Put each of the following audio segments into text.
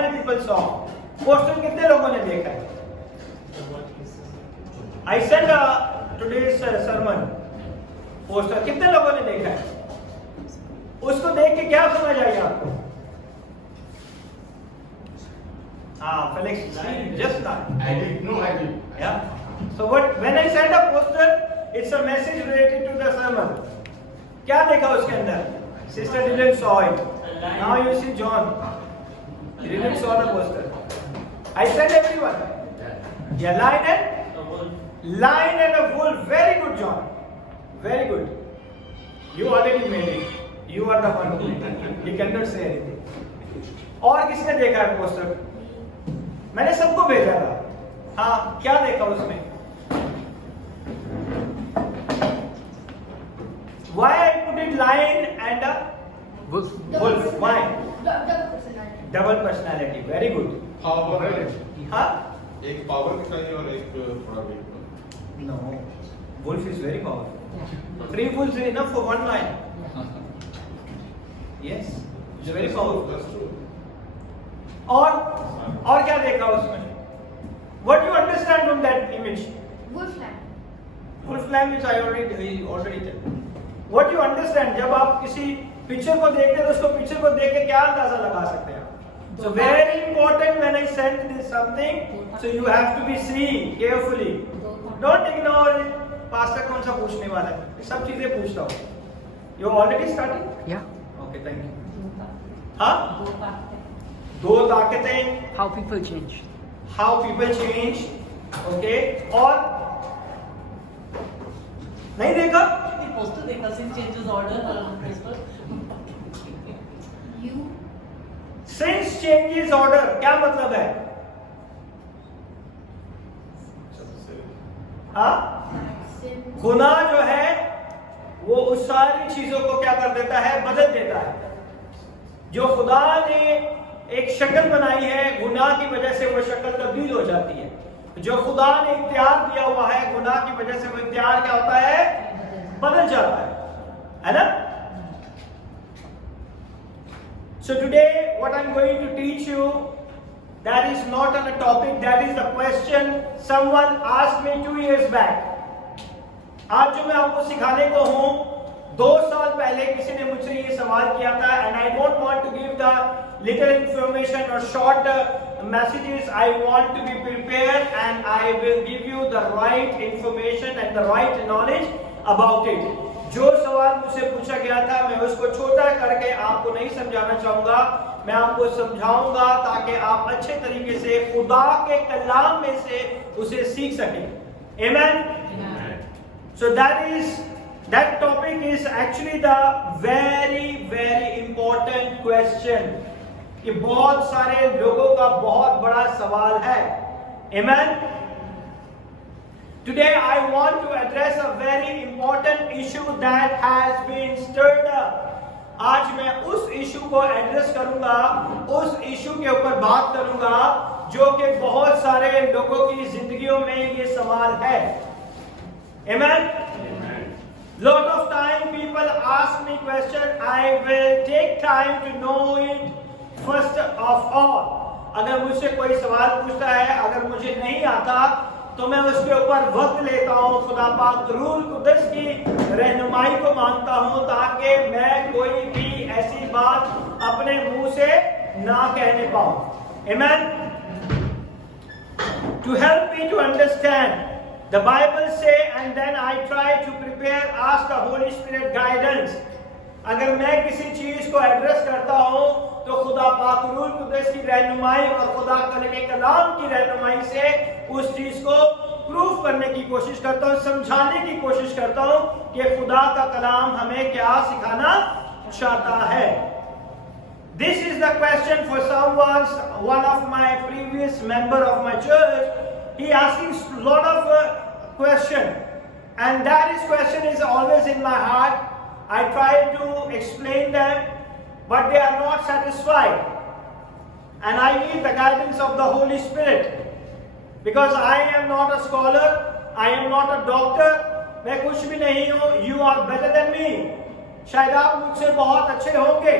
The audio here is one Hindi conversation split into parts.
many people saw? पोस्टर कितने लोगों ने देखा है? I sent today's sermon poster कितने लोगों ने देखा है? उसको देख के क्या समझ आई आपको? Felix, just that. I did. No, I did. Yeah. So when I sent a poster, it's a message related to the sermon. क्या देखा उसके अंदर? Sister didn't saw it. Now you see John. He didn't saw the poster. I sent everyone. Yeah, lion and a wolf. Very good, John. Very good. You already made it. You are the one who made it. He cannot say anything. और किसने देखा है पोस्टर? मैंने सबको भेजा था. हाँ, क्या देखा उसमें? Why I put it lion and a wolf? Why? Double personality. Very good. Power है. हाँ? एक power दिखाई और एक थोड़ा weak. No. Wolf is very powerful. 3 wolves is enough for 1 lion. Yes. It's very powerful. That's true. और क्या देखा उसमें? What do you understand from that image? Wolf lamb. Wolf lamb is I already tell. What do you understand? जब आप किसी पिक्चर को देखते हैं तो उसको पिक्चर को देख के क्या अंदाजा लगा सकते हैं? So very important when I send this something, so you have to be seeing carefully. Don't ignore it. Pastor कौन सा पूछने वाला है? सब चीजें पूछता हूँ. You already started? Yeah. Okay, thank you. हाँ? 2 ताकतें. How people change. How people change. Okay. और नहीं देखा? पोस्टर देखा Singh changes order You. Since changes order क्या मतलब है? हाँ? Sin. गुनाह जो है वो उस सारी चीजों को क्या कर देता है? बदल देता है. जो खुदा ने एक शक्ल बनाई है, गुनाह की वजह से वो शक्ल तब्दील हो जाती है. जो खुदा ने इख्तियार दिया हुआ है, गुनाह की वजह से वो इख्तियार क्या होता है? बदल जाता है ना? So today what I'm going to teach you, that is not on a topic, that is the question someone asked me 2 years back. आज जो मैं आपको सिखाने को हूं, 2 साल पहले किसी ने मुझसे ये सवाल किया था, and I don't want to give the little information or short messages. I want to be prepared and I will give you the right information and the right knowledge about it. जो सवाल मुझसे पूछा गया था मैं उसको छोटा करके आपको नहीं समझाना चाहूंगा, मैं आपको समझाऊंगा ताकि आप अच्छे तरीके से खुदा के कलाम में से उसे सीख सकें. Amen? So that topic is actually the very important question. ये बहुत सारे लोगों का बहुत बड़ा सवाल है. Amen? Today I want to address a very important issue that has been stirred up. आज मैं उस इशू को एड्रेस करूंगा, उस इशू के ऊपर बात करूंगा जो कि बहुत सारे लोगों की जिंदगियों में ये सवाल है. Amen? Lot of time people ask me question, I will take time to know it first of all. अगर मुझसे कोई सवाल पूछता है, अगर मुझे नहीं आता तो मैं उसके ऊपर वक्त लेता हूँ, खुदा पाक रूह कुद्दस की रहनुमाई को मांगता हूँ ताकि मैं कोई भी ऐसी बात अपने मुंह से ना कहने पाऊँ. Amen? To help me to understand, the Bible say, and then I try to prepare, ask the Holy Spirit guidance. अगर मैं किसी चीज को एड्रेस करता हूँ तो खुदा पाक रूह कुद्दस की रहनुमाई और खुदा के कलाम की रहनुमाई से उस चीज को प्रूफ करने की कोशिश करता हूँ, समझाने की कोशिश करता हूँ कि खुदा का कलाम हमें क्या सिखाना चाहता है. This is the question for someone, one of my previous member of my church. He asking a lot of question, and that is question is always in my heart. I try to explain them, but they are not satisfied, and I need the guidance of the Holy Spirit, because I am not a scholar, I am not a doctor, मैं कुछ भी नहीं हूँ. You are better than me. शायद आप मुझसे बहुत अच्छे होंगे,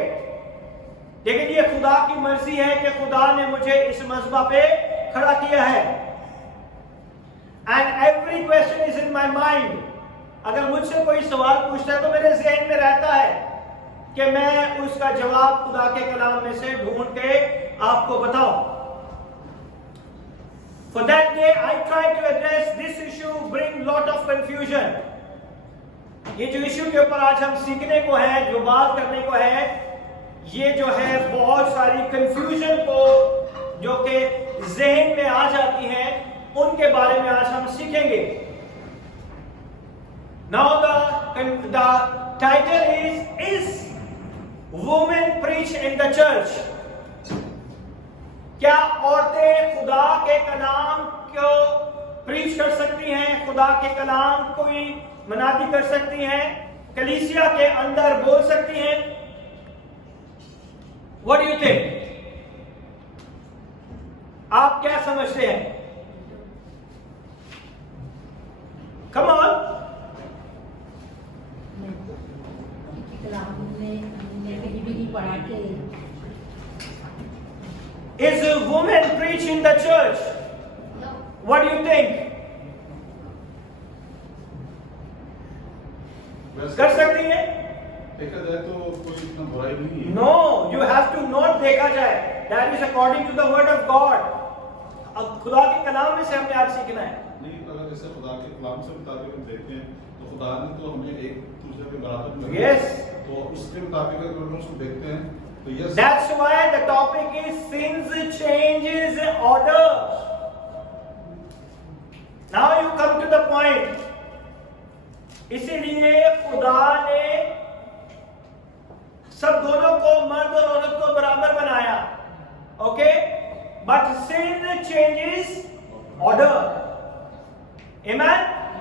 लेकिन ये खुदा की मर्जी है कि खुदा ने मुझे इस मज़बा पे खड़ा किया है। And every question is in my mind. अगर मुझसे कोई सवाल पूछता है तो मेरे ज़हन में रहता है कि मैं उसका जवाब खुदा के कलाम में से ढूंढ के आपको बताऊं। For that day I try to address this issue, bring lot of confusion. ये जो इशू के ऊपर आज हम सीखने को है, जो बात करने को है, ये जो है बहुत सारी कंफ्यूजन को जो कि जहन में आ जाती हैं, उनके बारे में आज हम सीखेंगे। Now the title is Women Preach in the Church. क्या औरतें खुदा के कलाम को प्रीच कर सकती हैं, खुदा के कलाम को मनादी कर सकती हैं, कलीसिया के अंदर बोल सकती हैं? What do you think? आप क्या समझते हैं? Come on. कलाम में कहीं भी नहीं पढ़ा के Is a woman preach in the church? No. What do you think? कर सकती हैं? देखा जाए तो कोई इतना बुराई नहीं है। No, you have to not देखा जाए. That is according to the word of God. अब खुदा के कलाम में से हमने आज सीखना है। नहीं, अगर जैसे खुदा के कलाम से मुताबिक हम देखते हैं तो खुदा ने तो हमें एक दूसरे के बराबर में Yes. तो उसके मुताबिक अगर हम उसको देखते हैं तो yes. That's why the topic is sins changes order. Now you come to the point. इसीलिए खुदा ने सब दोनों को, मर्द और औरत को बराबर बनाया, okay? But sin changes order. Amen?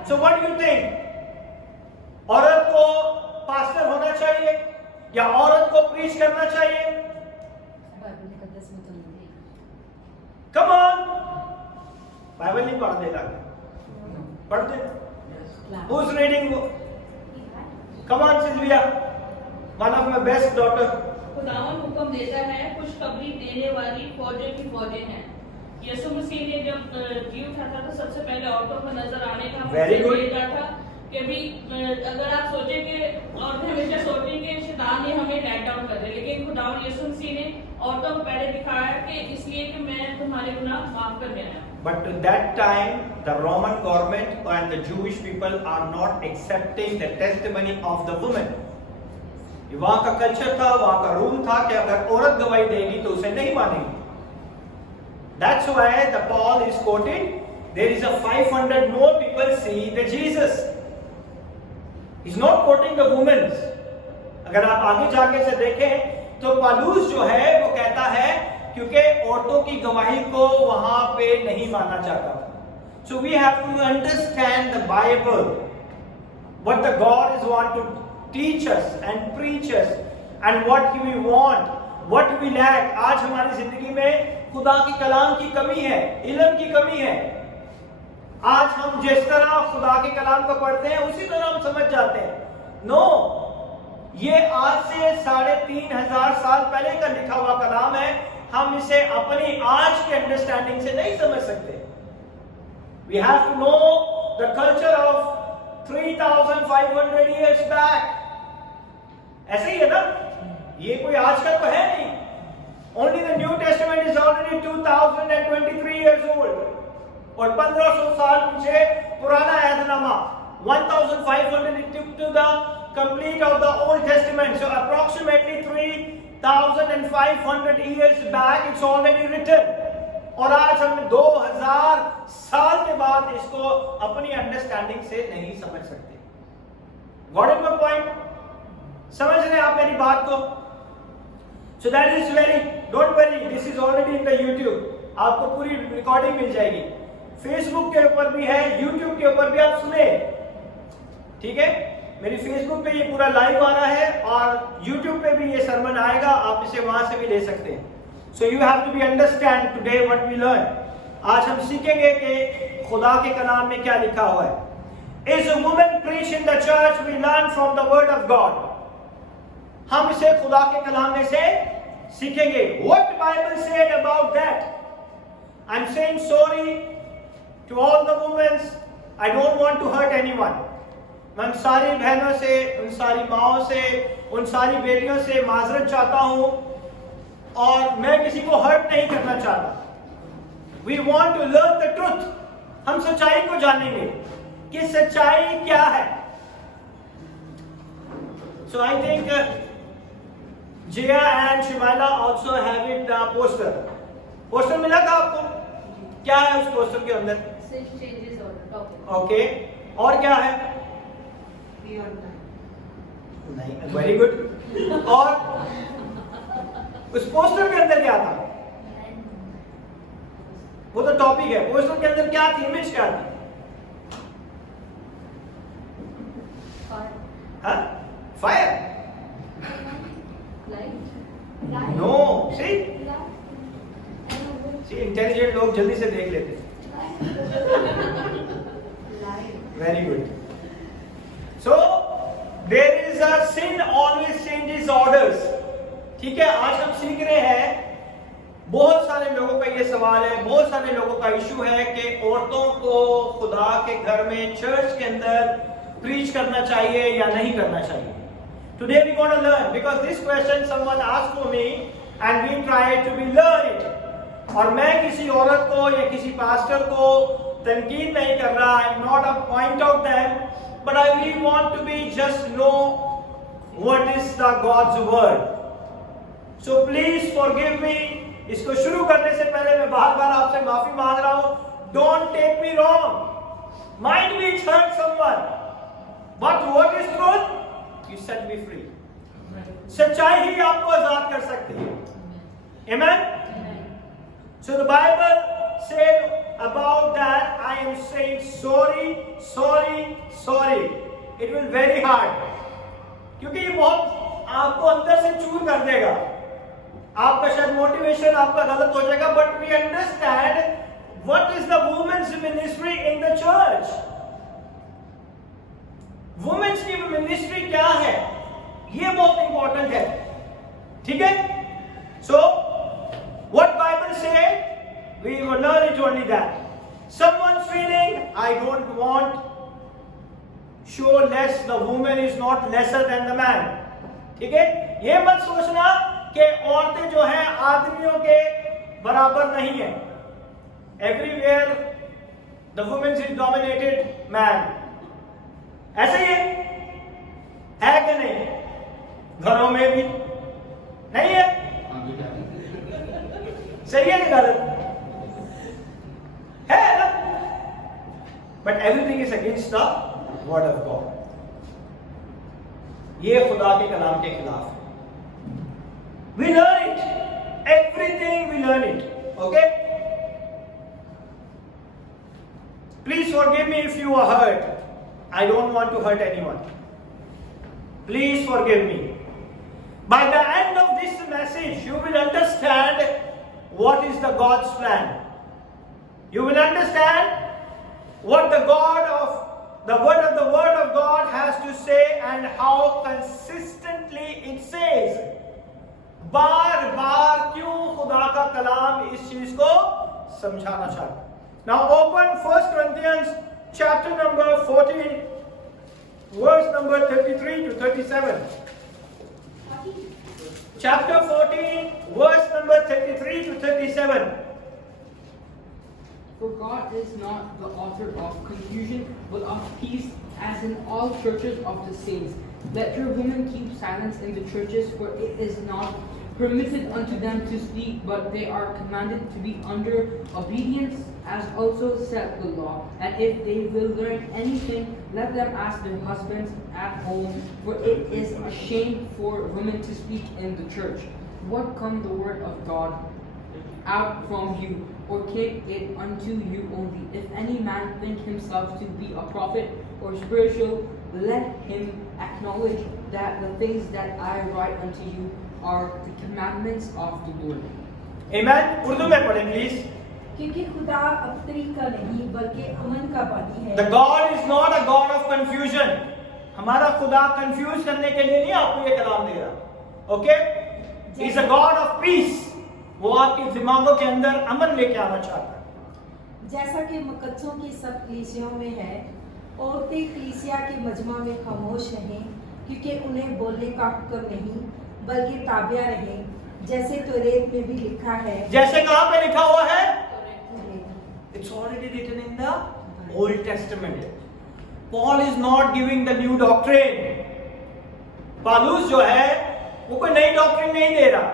So what do you think? औरत को पास्टर होना चाहिए या औरत को प्रीच करना चाहिए? बाइबल मुकद्दस में तो नहीं। Come on. बाइबल नहीं पढ़ने लगे, पढ़ते? Who's reading? Come on, Sylvia. One of my best daughter. खुदावन हुक्म देता है, खुशखबरी देने वाली फौजें की फौजें हैं। यीशु मसीह ने जब जी उठाता था, सबसे पहले औरतों को नजर आने का Very good. भेजा था कि भी अगर आप सोचें कि औरतें हमेशा सोचती हैं कि शैतान ने हमें लेट डाउन कर दे, लेकिन खुदावन यीशु मसीह ने औरतों को पहले दिखाया कि इसलिए कि मैं तुम्हारे गुनाह माफ करने आया। But at that time, the Roman government and the Jewish people are not accepting the testimony of the woman. वहां का कल्चर था, वहां का रूल था कि अगर औरत गवाही देगी तो उसे नहीं मानेंगे। That's why the Paul is quoting. There is a 500 more people see the Jesus. He's not quoting the women. अगर आप आगे जाके से देखें तो पालूस जो है वो कहता है क्योंकि औरतों की गवाही को वहां पे नहीं माना जाता। So we have to understand the Bible, what the God is want to teach us and preach us, and what we want, what we lack. आज हमारी जिंदगी में खुदा की कलाम की कमी है, इल्म की कमी है। आज हम जिस तरह खुदा के कलाम को पढ़ते हैं उसी तरह हम समझ जाते हैं। नो, ये आज से 3500 साल पहले का लिखा हुआ कलाम है। हम इसे अपनी आज के अंडरस्टैंडिंग से नहीं समझ सकते। We have to know the culture of 3500 years back. ऐसे ही है ना? ये कोई आज का तो है नहीं। Only the New Testament is already 2023 years old. और 1500 साल पीछे पुराना अहदनामा 1500 it took to the complete of the Old Testament. So approximately 3500 years back it's already written. और आज हम 2000 साल के बाद इसको अपनी अंडरस्टैंडिंग से नहीं समझ सकते। Got it my point? समझ रहे हैं आप मेरी बात को? So that is very, don't worry, this is already in the YouTube. आपको पूरी रिकॉर्डिंग मिल जाएगी। फेसबुक के ऊपर भी है, यूट्यूब के ऊपर भी आप सुने, ठीक है? मेरी फेसबुक पे ये पूरा लाइव आ रहा है और यूट्यूब पे भी ये सरमन आएगा, आप इसे वहां से भी ले सकते हैं। So you have to be understand today what we learn. आज हम सीखेंगे कि खुदा के कलाम में क्या लिखा हुआ है। Is a woman preach in the church? We learn from the word of God. हम इसे खुदा के कलाम में से सीखेंगे. What Bible said about that? I'm saying sorry to all the women. I don't want to hurt anyone. मैं उन सारी बहनों से, उन सारी माओं से, उन सारी बेटियों से माजरत चाहता हूं और मैं किसी को हर्ट नहीं करना चाहता. We want to learn the truth. हम सच्चाई को जानेंगे कि सच्चाई क्या है. So I think Jaya and Shimala also have it poster. Poster मिला था आपको? क्या है उस पोस्टर के अंदर? Sin changes order. Topic. Okay, और क्या है? Beyond time. नहीं, वेरी गुड. और उस पोस्टर के अंदर क्या था? वो तो टॉपिक है. पोस्टर के अंदर क्या थी? इमेज क्या थी? Fire. हाँ? Fire? Light. No. See intelligent लोग जल्दी से देख लेते हैं. Light. Very good. So there is a sin always changes orders. ठीक है, आज हम सीख रहे हैं. बहुत सारे लोगों का ये सवाल है, बहुत सारे लोगों का इशू है कि औरतों को खुदा के घर में चर्च के अंदर प्रीच करना चाहिए या नहीं करना चाहिए. Today we going to learn because this question someone asked for me and we try to be learn it. और मैं किसी औरत को या किसी पास्टर को तनकीद नहीं कर रहा. I'm not a point out them, but I really want to be just know what is the God's word. So please forgive me. इसको शुरू करने से पहले मैं बार-बार आपसे माफी मांग रहा हूं. Don't take me wrong. Might be it hurt someone, but what is truth? You set me free. सच्चाई ही आपको आजाद कर सकती है. Amen. So the Bible said about that, I am saying sorry, sorry, sorry. It will very hard. क्योंकि ये बहुत आपको अंदर से चूर कर देगा. आपका शायद मोटिवेशन आपका गलत हो जाएगा. But we understand what is the women's ministry in the church. Women's की मिनिस्ट्री क्या है, ये बहुत इंपॉर्टेंट है. ठीक है. सो व्हाट बाइबल से we will learn it only that. Someone's feeling I don't want show less the woman is not lesser than the man. ठीक है. ये मत सोचना कि औरतें जो हैं आदमियों के बराबर नहीं है. Everywhere the women is dominated man. ऐसे ही है कि नहीं? घरों में भी नहीं है. सही है कि गलत है ना? But everything is against the word of God. ये खुदा के कलाम के खिलाफ है. We learn it, everything we learn it. Okay. Please forgive me if you are hurt. I don't want to hurt anyone. Please forgive me. By the end of this message, you will understand what is the God's plan. You will understand what the word of God has to say and how consistently it says. बार बार क्यों खुदा का कलाम इस चीज को समझाना चाहता. Now open 1 Corinthians chapter number 14, verse number 33 to 37. Chapter 14, verse number 33 to 37. For God is not the author of confusion, but of peace, as in all churches of the saints. Let your women keep silence in the churches, for it is not permitted unto them to speak, but they are commanded to be under obedience, as also said the law. And if they will learn anything, let them ask their husbands at home, for it is a shame for women to speak in the church. What come the word of God out from you, or came it unto you only? If any man think himself to be a prophet or spiritual, let him acknowledge that the things that I write unto you are the commandments of the Lord. Amen. Urdu में पढ़ें प्लीज. क्योंकि खुदा अबतरी का नहीं बल्कि अमन का बानी है. The God is not a God of confusion. हमारा खुदा कंफ्यूज करने के लिए नहीं आपको ये कलाम दे रहा. Okay. He's a God of peace. वो आपके दिमागों के अंदर अमन लेके आना चाहता है। जैसा कि मुकद्दसों की सब कलीसियाओं में है, औरतें कलीसिया के मजमा में खामोश रहें, क्योंकि उन्हें बोलने का हुक्म नहीं बल्कि ताबिया रहें, जैसे तौरात में भी लिखा है। जैसे कहाँ पे लिखा हुआ है? It's already written in the Old Testament. Paul is not giving the new doctrine. Paulus जो है वो कोई नई डॉक्ट्रिन नहीं दे रहा,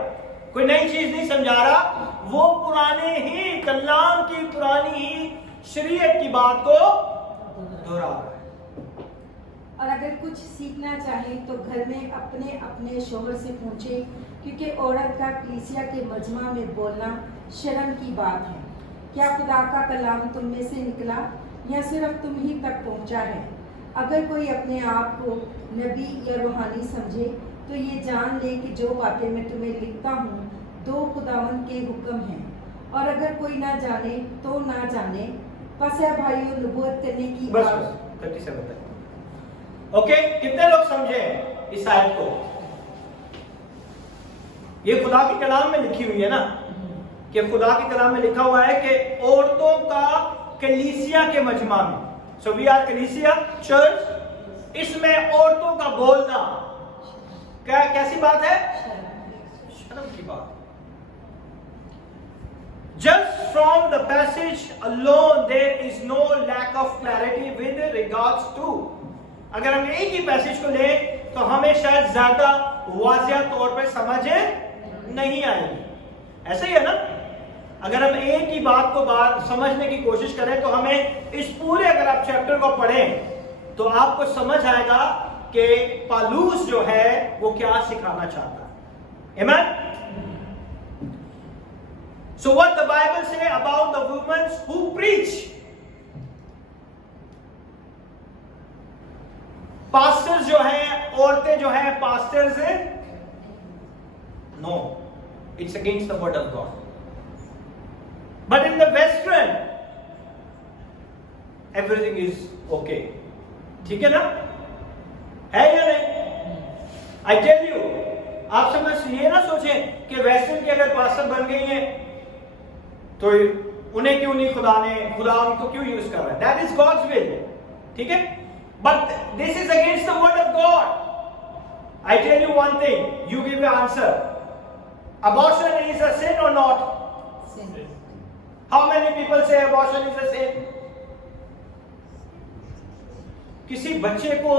कोई नई चीज नहीं समझा रहा, वो पुराने ही कलाम की पुरानी ही शरीयत की बात को दोहरा रहा है। और अगर कुछ सीखना चाहें तो घर में अपने अपने शोहर से पूछें, क्योंकि औरत का कलीसिया के मजमा में बोलना शर्म की बात है। क्या खुदा का कलाम तुम में से निकला या सिर्फ तुम ही तक पहुंचा है? अगर कोई अपने आप को नबी या रूहानी समझे तो ये जान ले कि जो बातें मैं तुम्हें लिखता हूँ दो खुदावंद के हुक्म हैं। और अगर कोई ना जाने तो ना जाने, बस है भाइयों, नबूवत करने की बस 37 तक। ओके, कितने लोग समझे इस आयत को? ये खुदा के कलाम में लिखी हुई है ना, कि खुदा के कलाम में लिखा हुआ है कि औरतों का कलीसिया के मजमा में, सो वी आर कलीसिया चर्च, इसमें औरतों का बोलना क्या कैसी बात है? शर्म की बात। Just from the passage alone there is no lack of clarity with regards to, अगर हम एक ही पैसेज को लें तो हमें शायद ज्यादा वाज़िया तौर पे समझ नहीं आएगी। ऐसे ही है ना, अगर हम एक ही बात को समझने की कोशिश करें तो हमें इस पूरे, अगर आप चैप्टर को पढ़ें तो आपको समझ आएगा कि पालूस जो है वो क्या सिखाना चाहता है। Amen? So what the Bible say about the women who preach? Pastors जो हैं, औरतें जो हैं पास्टर्स हैं, no, it's against the word of God. But in the Western, everything is okay. ठीक है ना? है या नहीं? I tell you, आप समझ ये ना सोचें कि वेस्टर्न की अगर पास्टर बन गई हैं तो उन्हें क्यों नहीं खुदा उनको क्यों यूज कर रहा है? That is God's will. ठीक है? But this is against the word of God. I tell you one thing, you give the answer. Abortion is a sin or not? Sin. How many people say abortion is a sin? किसी बच्चे को,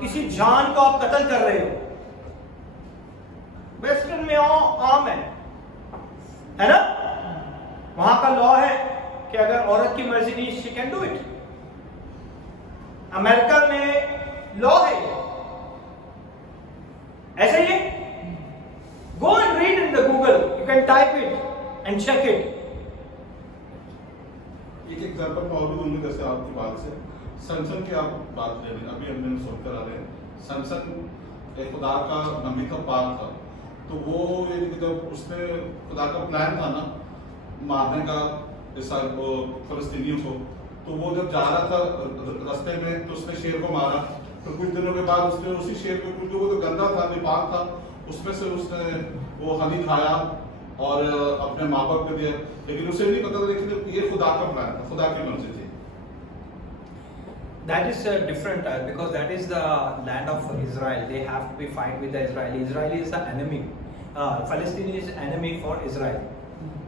किसी जान को आप कत्ल कर रहे हो, वेस्टर्न में आम है ना? वहां का लॉ है कि अगर औरत की मर्जी नहीं, she can do it. America में लॉ है ऐसे ही। Go and read in the Google, you can type it and check it. एक एग्जांपल मैं और भी दूंगा, जैसे आपकी बात से सैमसन की आप बात ले रहे हैं, अभी हमने सुन कर आ रहे हैं। सैमसन एक खुदा का नबी का पाक था, तो वो ये जब उसने खुदा का प्लान था ना मारने का फलस्तीनियों को, तो वो जब जा रहा था रास्ते में तो उसने शेर को मारा। तो कुछ दिनों के बाद उसने उसी शेर को, क्योंकि वो तो गंदा था, निपाक था, उसमें से उसने वो हनी खाया और अपने माँ बाप को दिया, लेकिन उसे नहीं पता था लेकिन ये खुदा का प्लान था, खुदा की मर्जी थी। That is different because that is the land of Israel. They have to be fight with the Israeli. Israel is the enemy. Palestine is enemy for Israel.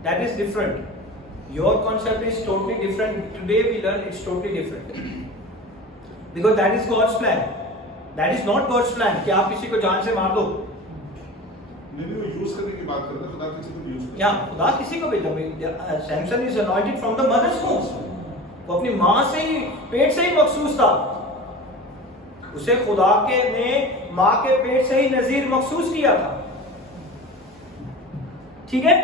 That is different. Your concept is totally different. Today we learn it's totally different. Because that is God's plan. That is not God's plan कि आप किसी को जान से मार दो। नहीं, वो यूज करने की बात कर रहे हैं, खुदा किसी को यूज या खुदा किसी को भी। Samson is anointed from the mother's womb. वो अपनी माँ से ही, पेट से ही मखसूस था। उसे खुदा के ने माँ के पेट से ही नजीर मखसूस किया था। ठीक है?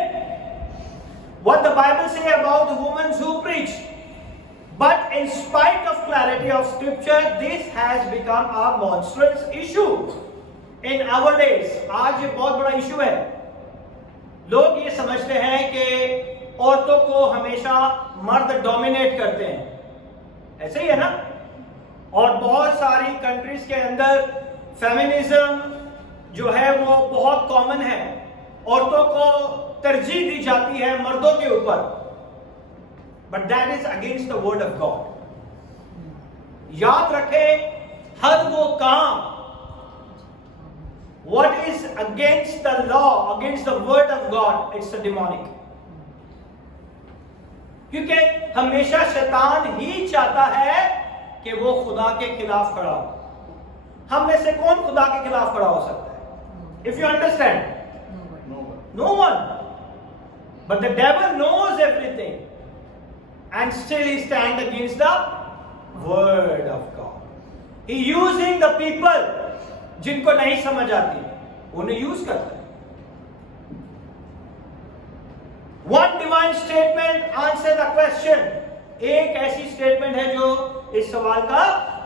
What the Bible say about the women who preach? But in spite of clarity of scripture, this has become a monstrous issue in our days. आज ये बहुत बड़ा इशू है। लोग ये समझते हैं कि औरतों को हमेशा मर्द डोमिनेट करते हैं, ऐसे ही है ना? और बहुत सारी कंट्रीज के अंदर फेमिनिज्म जो है वो बहुत कॉमन है। औरतों को तरजीह दी जाती है मर्दों के ऊपर, but that is against the word of God. याद रखें, हर वो काम what is against the law, against the word of God, it's a demonic। क्योंकि हमेशा शैतान ही चाहता है कि वो खुदा के खिलाफ खड़ा हो। हम में से कौन खुदा के खिलाफ खड़ा हो सकता है? If you understand, no one, but the devil knows everything and still he stands against the word of God। He using the people जिनको नहीं समझ आती उन्हें यूज करता है। One divine statement answer the question। एक ऐसी स्टेटमेंट है जो इस सवाल का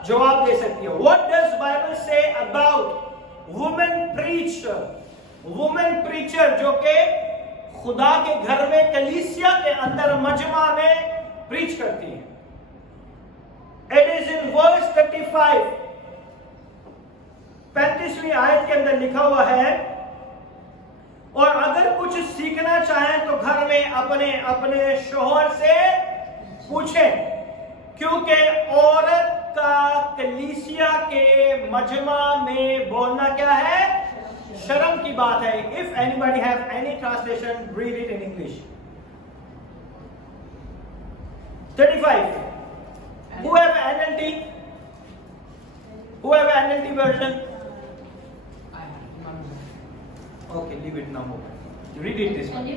जवाब दे सकती है। What does Bible say about women preacher? Women preacher जो कि खुदा के घर में कलीसिया के अंदर मजमा में प्रीच करती है। It is in verse 35, 35वीं आयत के अंदर लिखा हुआ है, और अगर कुछ सीखना चाहें तो घर में अपने अपने शौहर से पूछें, क्योंकि औरत का कलीसिया के मजमा में बोलना क्या है? शर्म की बात है। If anybody have any translation, read it in English. 35, who have NLT? Who have NLT version? Okay, leave it now. Read it this way.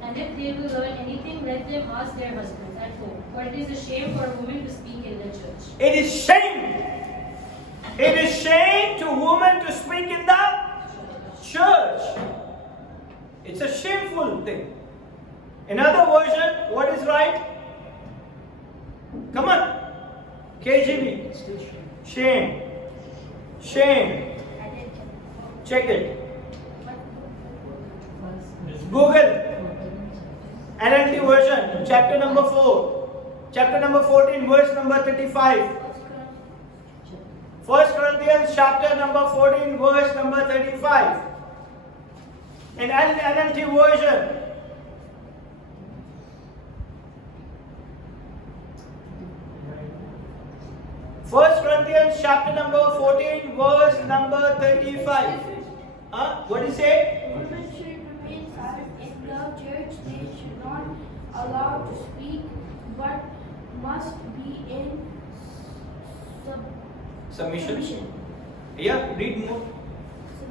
And if they will learn anything, let them ask their husbands at home. For it is a shame for a woman to speak in the church. It is shame. It is shame to women to speak in the church. It's a shameful thing. Another version, what is right? Come on. KJV. Shame. Shame. Check it. Google NLT version, chapter number 4, chapter number 14, verse number 35. 1 Corinthians chapter number 14, verse number 35. In NLT version, First Corinthians chapter number 14, verse number 35. What do you say? Women should remain silent in the church. They should not allowed to speak, but must be in Submission. Yeah, read more.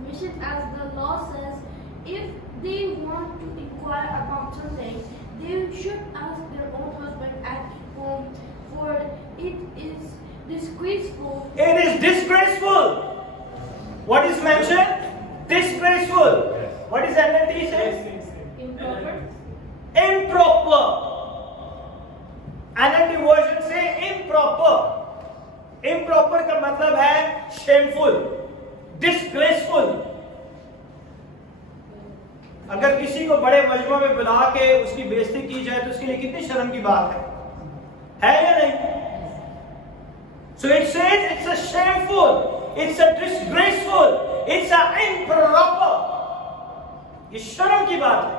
submission, as the law says. If they want to inquire about something, they should ask their own husband at home, for it is disgraceful. It is disgraceful. What is mentioned? Disgraceful. What is NLT says? Improper. Improper. NLT version से improper. Improper का मतलब है shameful, disgraceful। अगर किसी को बड़े मजमा में बुला के उसकी बेइज्जती की जाए तो उसके लिए कितनी शर्म की बात है या नहीं? So it says it's a shameful, it's a disgraceful, it's a improper। ये शर्म की बात है।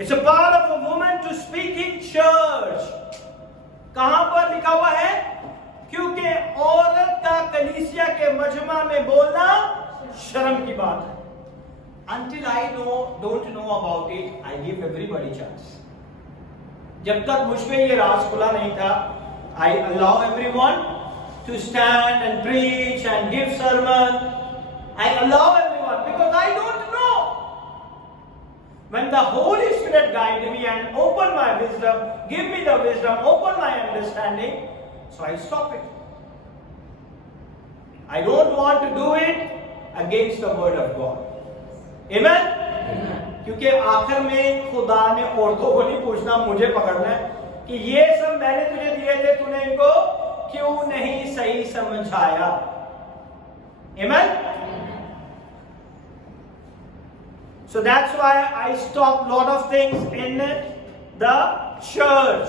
It's a part of a woman to speak in church। कहां पर लिखा हुआ है? क्योंकि औरत का कलीसिया के मजमा में बोलना शर्म की बात है। Until I don't know about it, I give everybody chance। जब तक मुझ पे ये राज खुला नहीं था, I allow everyone to stand and preach and give sermon। I allow everyone because I don't know। When the Holy Spirit guide me and open my wisdom, give me the wisdom, open my understanding, so I stop it। I don't want to do it against the word of God। Amen? क्योंकि आखिर में खुदा ने औरतों को नहीं पूछना, मुझे पकड़ना है कि ये सब मैंने तुझे दिए थे, तूने इनको क्यों नहीं सही समझाया। Amen? So that's why I stop lot of things in the church।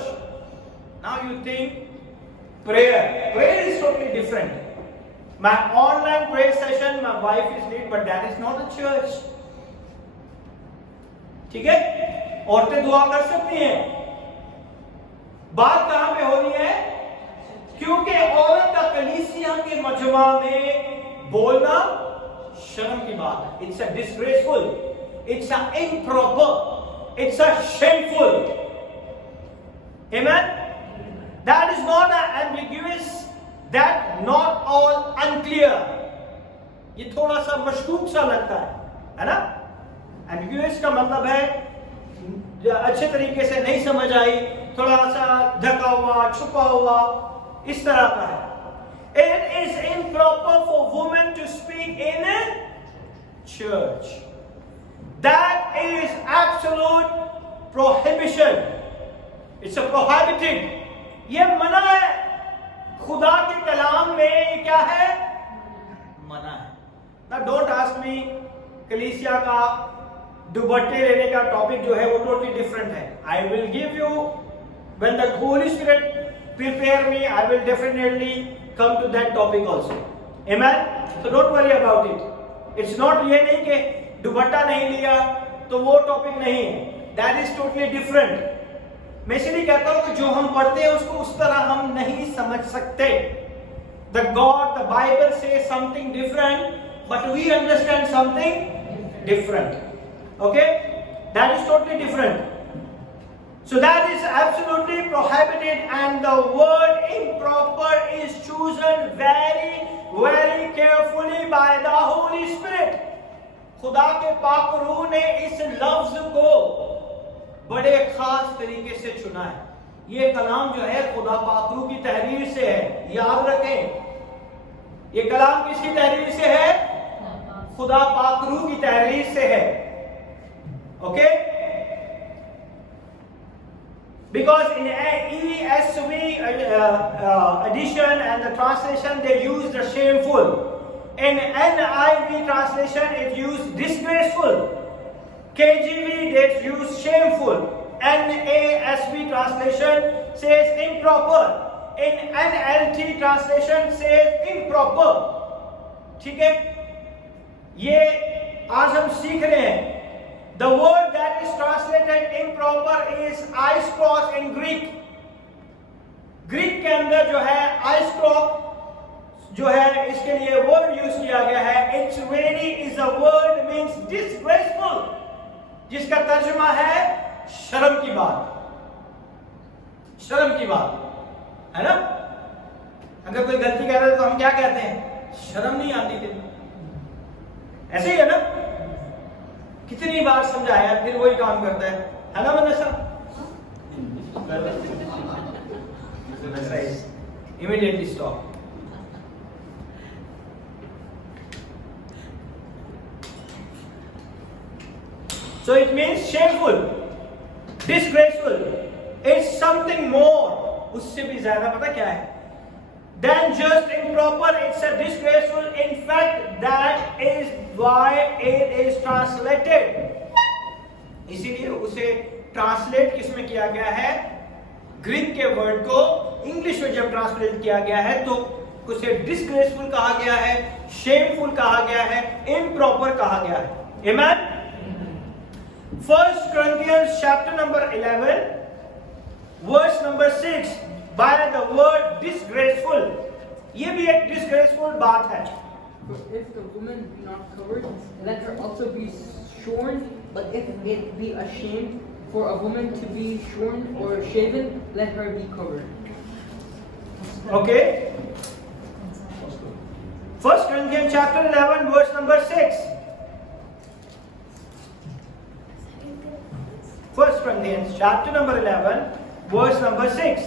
Now you think prayer is totally different। My online prayer session, my wife is late, but that is not a church. ठीक है, औरतें दुआ कर सकती हैं। बात कहां पे हो रही है? क्योंकि औरत का कलीसिया के मजमा में बोलना शर्म की बात है। It's a disgraceful, it's a improper, it's a shameful. Amen? That is not an ambiguous, that not all unclear. ये थोड़ा सा मशकूक सा लगता है ना? Ambiguous का मतलब है अच्छे तरीके से नहीं समझ आई, थोड़ा सा ढका हुआ, छुपा हुआ, इस तरह का है। It is improper for women to speak in a church. That is absolute prohibition. It's a prohibited. ये मना है। खुदा के कलाम में ये क्या है? मना है। Now don't ask me कलीसिया का दुपट्टे लेने का टॉपिक जो है वो टोटली डिफरेंट है। I will give you when the Holy Spirit prepare me, I will definitely come to that topic also. Amen? So don't worry about it. It's not ये नहीं कि दुपट्टा नहीं लिया तो वो टॉपिक नहीं है। That is totally different. मैं इसलिए कहता हूं कि जो हम पढ़ते हैं उसको उस तरह हम नहीं समझ सकते। The God, the Bible says something different, but we understand something different. Okay? That is totally different. So that is absolutely prohibited, and the word improper is chosen very, very carefully by the Holy Spirit. खुदा के पाक रूह ने इस लफ्ज को बड़े खास तरीके से चुना है। ये कलाम जो है खुदा पाक रूह की तहरीर से है, याद रखें। ये कलाम किसकी तहरीर से है? खुदा पाक रूह की तहरीर से है। Okay? Because in ESV edition and the translation they use the shameful. In NIV translation it used disgraceful. KJV they use shameful. NASB translation says improper. In NLT translation says improper. ठीक है? ये आज हम सीख रहे हैं। The word that is translated improper is aiskros in Greek. Greek के अंदर जो है aiskros जो है इसके लिए वर्ड यूज किया गया है। It's really is a word means disgraceful, जिसका तर्जुमा है शर्म की बात। शर्म की बात है ना? अगर कोई गलती कर रहा है तो हम क्या कहते हैं? शर्म नहीं आती थी। ऐसे ही है ना? कितनी बार समझाया फिर वही काम करता है ना मनसा? Immediately stop. So it means shameful, disgraceful. It's something more. उससे भी ज्यादा पता क्या है? Than just improper, it's a disgraceful. In fact, that is why it is translated. इसीलिए उसे ट्रांसलेट किसमें किया गया है? ग्रीक के वर्ड को इंग्लिश में जब ट्रांसलेट किया गया है तो उसे डिस्ग्रेसफुल कहा गया है, शेमफुल कहा गया है, इम्प्रॉपर कहा गया है। Amen? 1 Corinthians chapter number 11 verse number 6 by the word disgraceful. ये भी एक disgraceful बात है। For if the woman be not covered, let her also be shorn. But if it be a shame for a woman to be shorn or shaven, let her be covered. Okay. 1 Corinthians chapter 11 verse number 6. 1 Corinthians chapter number 11 verse number 6.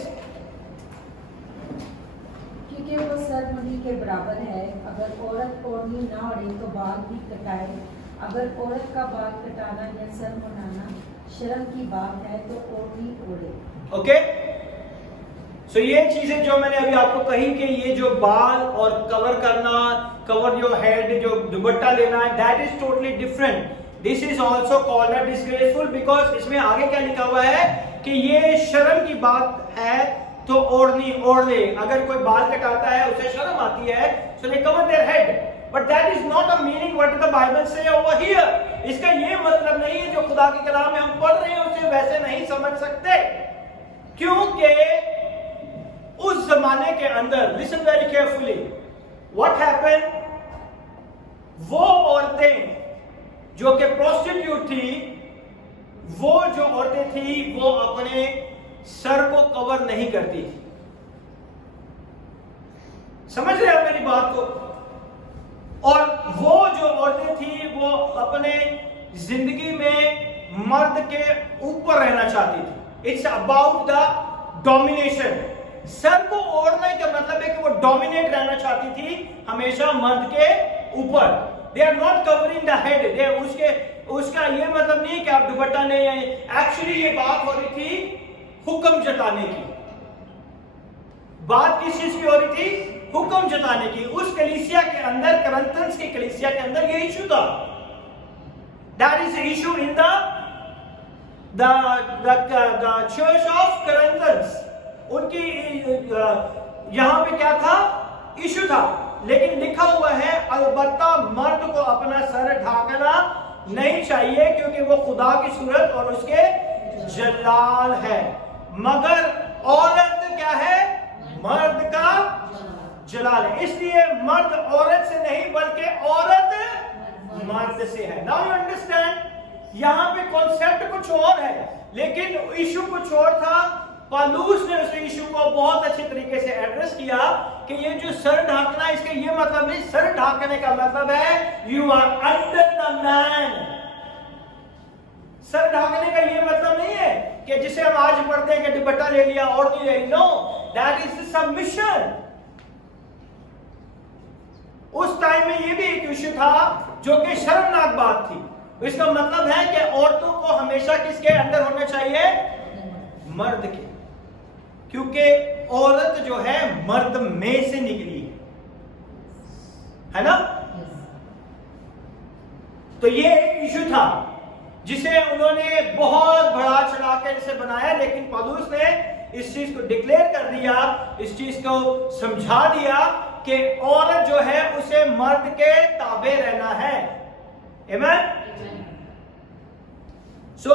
क्योंकि वो सर्वमुनि के बराबर है। अगर औरत ओढ़नी ना ओढ़े तो बाल भी कटाए। अगर औरत का बाल कटाना या सर मुंडाना शर्म की बात है तो ओढ़नी ओढ़े। ओके? सो ये चीजें जो मैंने अभी आपको कही कि ये जो बाल और कवर करना, कवर योर हेड, जो दुपट्टा लेना है, that is totally different. This is also called a disgraceful because इसमें आगे क्या लिखा हुआ है कि ये शर्म की बात है तो ओढ़नी ओढ़ ले। अगर कोई बाल कटाता है उसे शर्म आती है, so they cover their head. But that is not a meaning what the Bible say over here. इसका ये मतलब नहीं है जो खुदा के कलाम में हम पढ़ रहे हैं उसे वैसे नहीं समझ सकते, क्योंकि उस जमाने के अंदर, listen very carefully, what happened, वो औरतें जो कि प्रोस्टिट्यूट थी, वो जो औरतें थी वो अपने सर को कवर नहीं करती थी। समझ रहे हैं मेरी बात को? और वो जो औरतें थी वो अपने जिंदगी में मर्द के ऊपर रहना चाहती थी। It's about the domination. Sir को ओढ़ने का मतलब है कि वो डोमिनेट रहना चाहती थी हमेशा मर्द के ऊपर। They are not covering the head. दे उसका ये मतलब नहीं है कि आप दुपट्टा नहीं है। एक्चुअली ये बात हो रही थी हुक्म जताने की। बात किस चीज की हो रही थी? हुक्म जताने की। उस कलीसिया के अंदर, करंथन्स की कलीसिया के अंदर ये इशू था। That is issue in the church of Corinthians. उनकी यहां पे क्या था? इशू था। लेकिन लिखा हुआ है अलबत्ता मर्द को अपना सर ढाकना नहीं चाहिए क्योंकि वो खुदा की सूरत और उसके जलाल है, मगर औरत क्या है? मर्द का जलाल है। इसलिए मर्द औरत से नहीं बल्कि औरत मर्द से है। Now you understand? यहां पे कॉन्सेप्ट कुछ और है लेकिन इशू कुछ और था। पौलुस ने उस इशू को बहुत अच्छे तरीके से एड्रेस किया कि ये जो सर ढाकना, इसका ये मतलब नहीं, सर ढाकने का मतलब है you are under the man. सर ढाकने का ये मतलब नहीं है कि जिसे हम आज पढ़ते हैं कि दुपट्टा ले लिया और नहीं ले लिया। No, that is submission. उस टाइम में ये भी एक इशू था जो कि शर्मनाक बात थी। इसका मतलब है कि औरतों को हमेशा किसके अंदर होना चाहिए? मर्द के, क्योंकि औरत जो है मर्द में से निकली है ना। तो ये एक इशू था जिसे उन्होंने बहुत बड़ा चढ़ा कर इसे बनाया, लेकिन पौलुस ने इस चीज को डिक्लेयर कर दिया, इस चीज को समझा दिया कि औरत जो है उसे मर्द के ताबे रहना है। Amen. So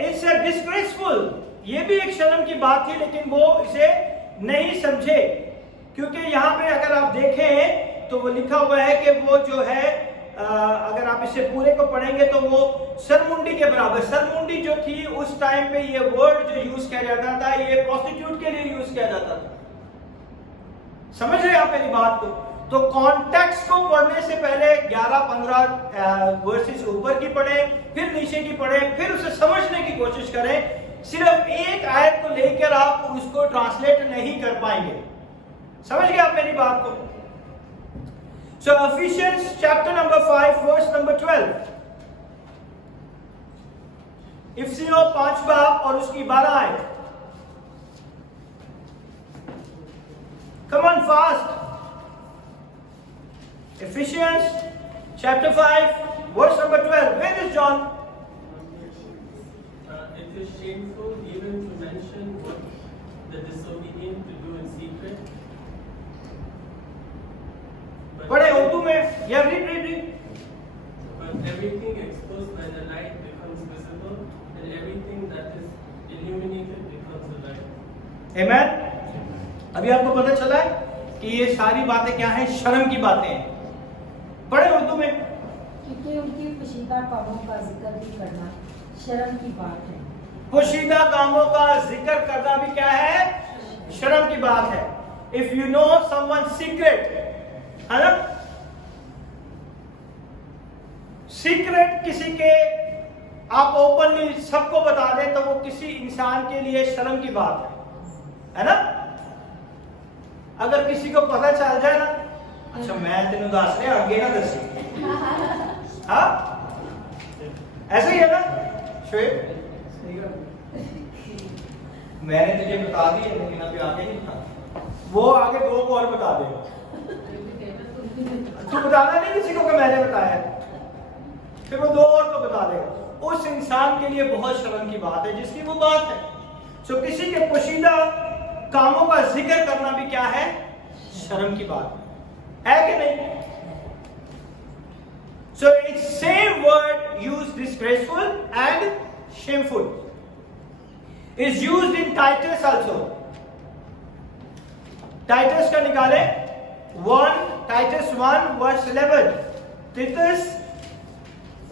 it's a disgraceful. ये भी एक शर्म की बात थी लेकिन वो इसे नहीं समझे, क्योंकि यहां पे अगर आप देखें तो वो लिखा हुआ है कि वो जो है अगर आप इसे पूरे को पढ़ेंगे तो वो सरमुंडी के बराबर। सरमुंडी जो थी उस टाइम पे ये वर्ड जो यूज किया जाता था ये प्रोस्टिट्यूट के लिए यूज किया जाता था। समझ रहे आप मेरी बात को? तो कॉन्टेक्स्ट को पढ़ने से पहले 11-15 वर्सेस ऊपर की पढ़े, फिर नीचे की पढ़े, फिर उसे समझने की कोशिश करें। सिर्फ एक आयत को लेकर आप उसको ट्रांसलेट नहीं कर पाएंगे। समझ गए आप मेरी बात को? So Ephesians chapter number 5 verse number 12। इफिसियों 5 बाब और उसकी 12 आयत। Come on fast। Ephesians chapter 5 verse number 12। Where is John? It is shameful even to mention what the disobedient to do in secret. पढ़े उर्दू में या read. But everything exposed by the light becomes visible, and everything that is illuminated becomes a light. आमेन। अभी आपको पता चला है कि ये सारी बातें क्या हैं? शर्म की बातें हैं। पढ़े उर्दू में। क्योंकि उनकी पोशीदा कामों का जिक्र भी करना शर्म की बात है। पोशीदा कामों का जिक्र करना भी क्या है? शर्म की बात है। If you know someone secret, है ना, सीक्रेट किसी के आप ओपनली सबको बता दें तो वो किसी इंसान के लिए शर्म की बात है ना। अगर किसी को पता चल जाए ना, अच्छा मैं तेन दस रहा आगे ना दसी, हाँ ऐसा ही है ना श्वेत? मैंने तुझे बता दी है लेकिन अभी आगे नहीं था, वो आगे 2 को और बता देगा। तू बताना नहीं किसी को कि मैंने बताया, फिर वो 2 और को बता देगा। उस इंसान के लिए बहुत शर्म की बात है जिसकी वो बात है। सो किसी के पोशीदा कामों का जिक्र करना भी क्या है? शर्म की बात है कि नहीं? So it's same word used disgraceful and shameful is used in Titus also. Titus का निकाले 1 Titus 1 verse 11. Titus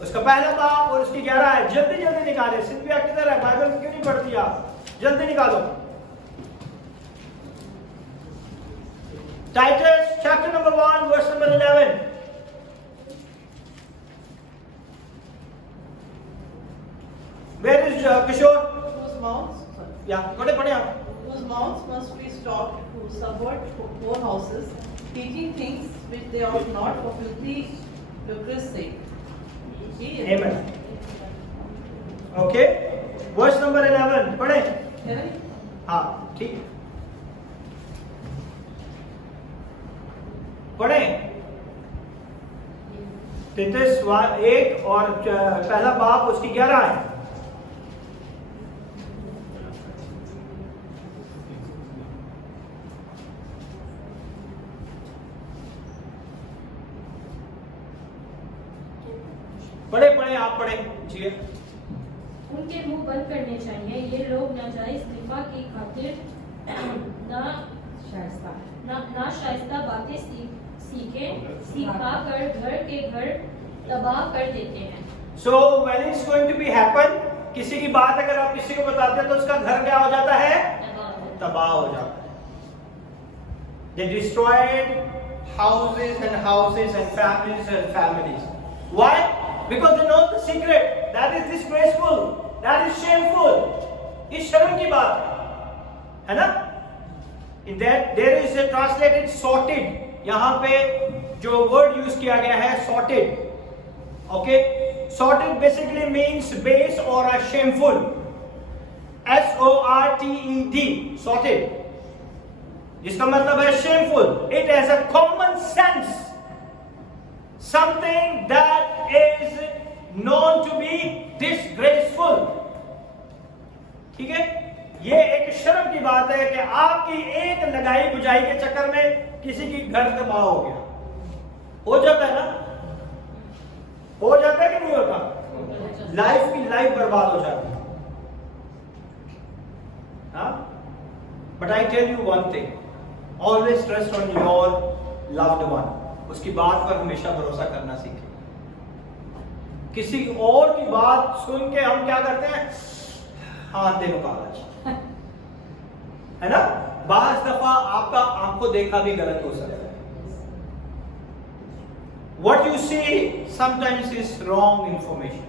उसका पहला बाब और उसकी 11 है. जल्दी जल्दी निकाले. सिल्विया किधर है? बाइबल में क्यों नहीं पढ़ती आप? जल्दी निकालो. Titus chapter number 1 verse number 11. Where is Kishore? Whose mouths, Yeah, पढ़े आप. whose mouths must be stopped, who subvert whorehouses, teaching things which they ought not for filthy lucre's sake. Amen. Okay. Verse number 11 पढ़े. हाँ ठीक. पढ़े. तीतुस 1 और पहला बाब उसकी 11 है. पढ़े आप पढ़े जी. उनके मुंह बंद करने चाहिए. ये लोग नाजायज निफा की खातिर ना शाइस्ता बातें सिखा कर घर के घर तबाह कर देते हैं. So when it's going to be happen, किसी की बात अगर आप किसी को बताते हैं तो उसका घर क्या हो जाता है? तबाह हो जाता है. They destroyed houses and houses and families and families. Why? Because they know the secret. That is disgraceful. That is shameful. इस शर्म की बात है ना? In that there is a translated sorted. यहाँ पे जो word use किया गया है sorted. Okay? Sorted basically means base or a shameful. S-O-R-T-E-D. Sorted. जिसका मतलब है shameful. It has a common sense. Something that is known to be disgraceful. ठीक है? ये एक शर्म की बात है कि आपकी एक लगाई बुझाई के चक्कर में किसी की घर तबाह हो गया. हो जाता है ना? हो जाता है कि नहीं होता? लाइफ की लाइफ बर्बाद हो जाती है. हाँ? But I tell you one thing. Always trust on your loved one. उसकी बात पर हमेशा भरोसा करना सीखें. किसी और की बात सुन के हम क्या करते हैं? हाँ देखो कागज है ना. बाज दफा आपका आंखों देखा भी गलत हो सकता है. What you see sometimes is wrong information.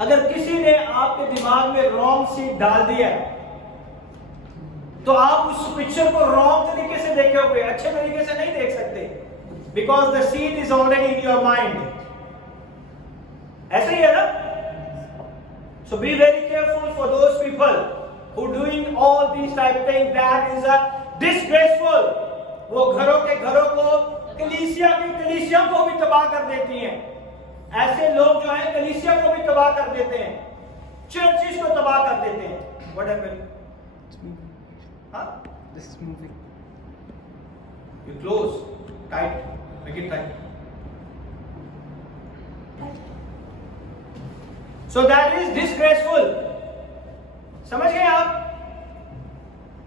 अगर किसी ने आपके दिमाग में wrong seed डाल दिया है तो आप उस पिक्चर को wrong तरीके से देखोगे, अच्छे तरीके से नहीं देख सकते. Because the seed is already in your mind. ऐसे ही है ना? So be very careful for those people who doing all these type of things. That is a disgraceful. वो घरों को कलीसिया को भी तबाह कर देती हैं. ऐसे लोग जो हैं कलीसिया को भी तबाह कर देते हैं. चर्चिस को तबाह कर देते हैं. What happened? हाँ? This is moving. You close tight. Make it tight. So that is disgraceful. समझ गए आप?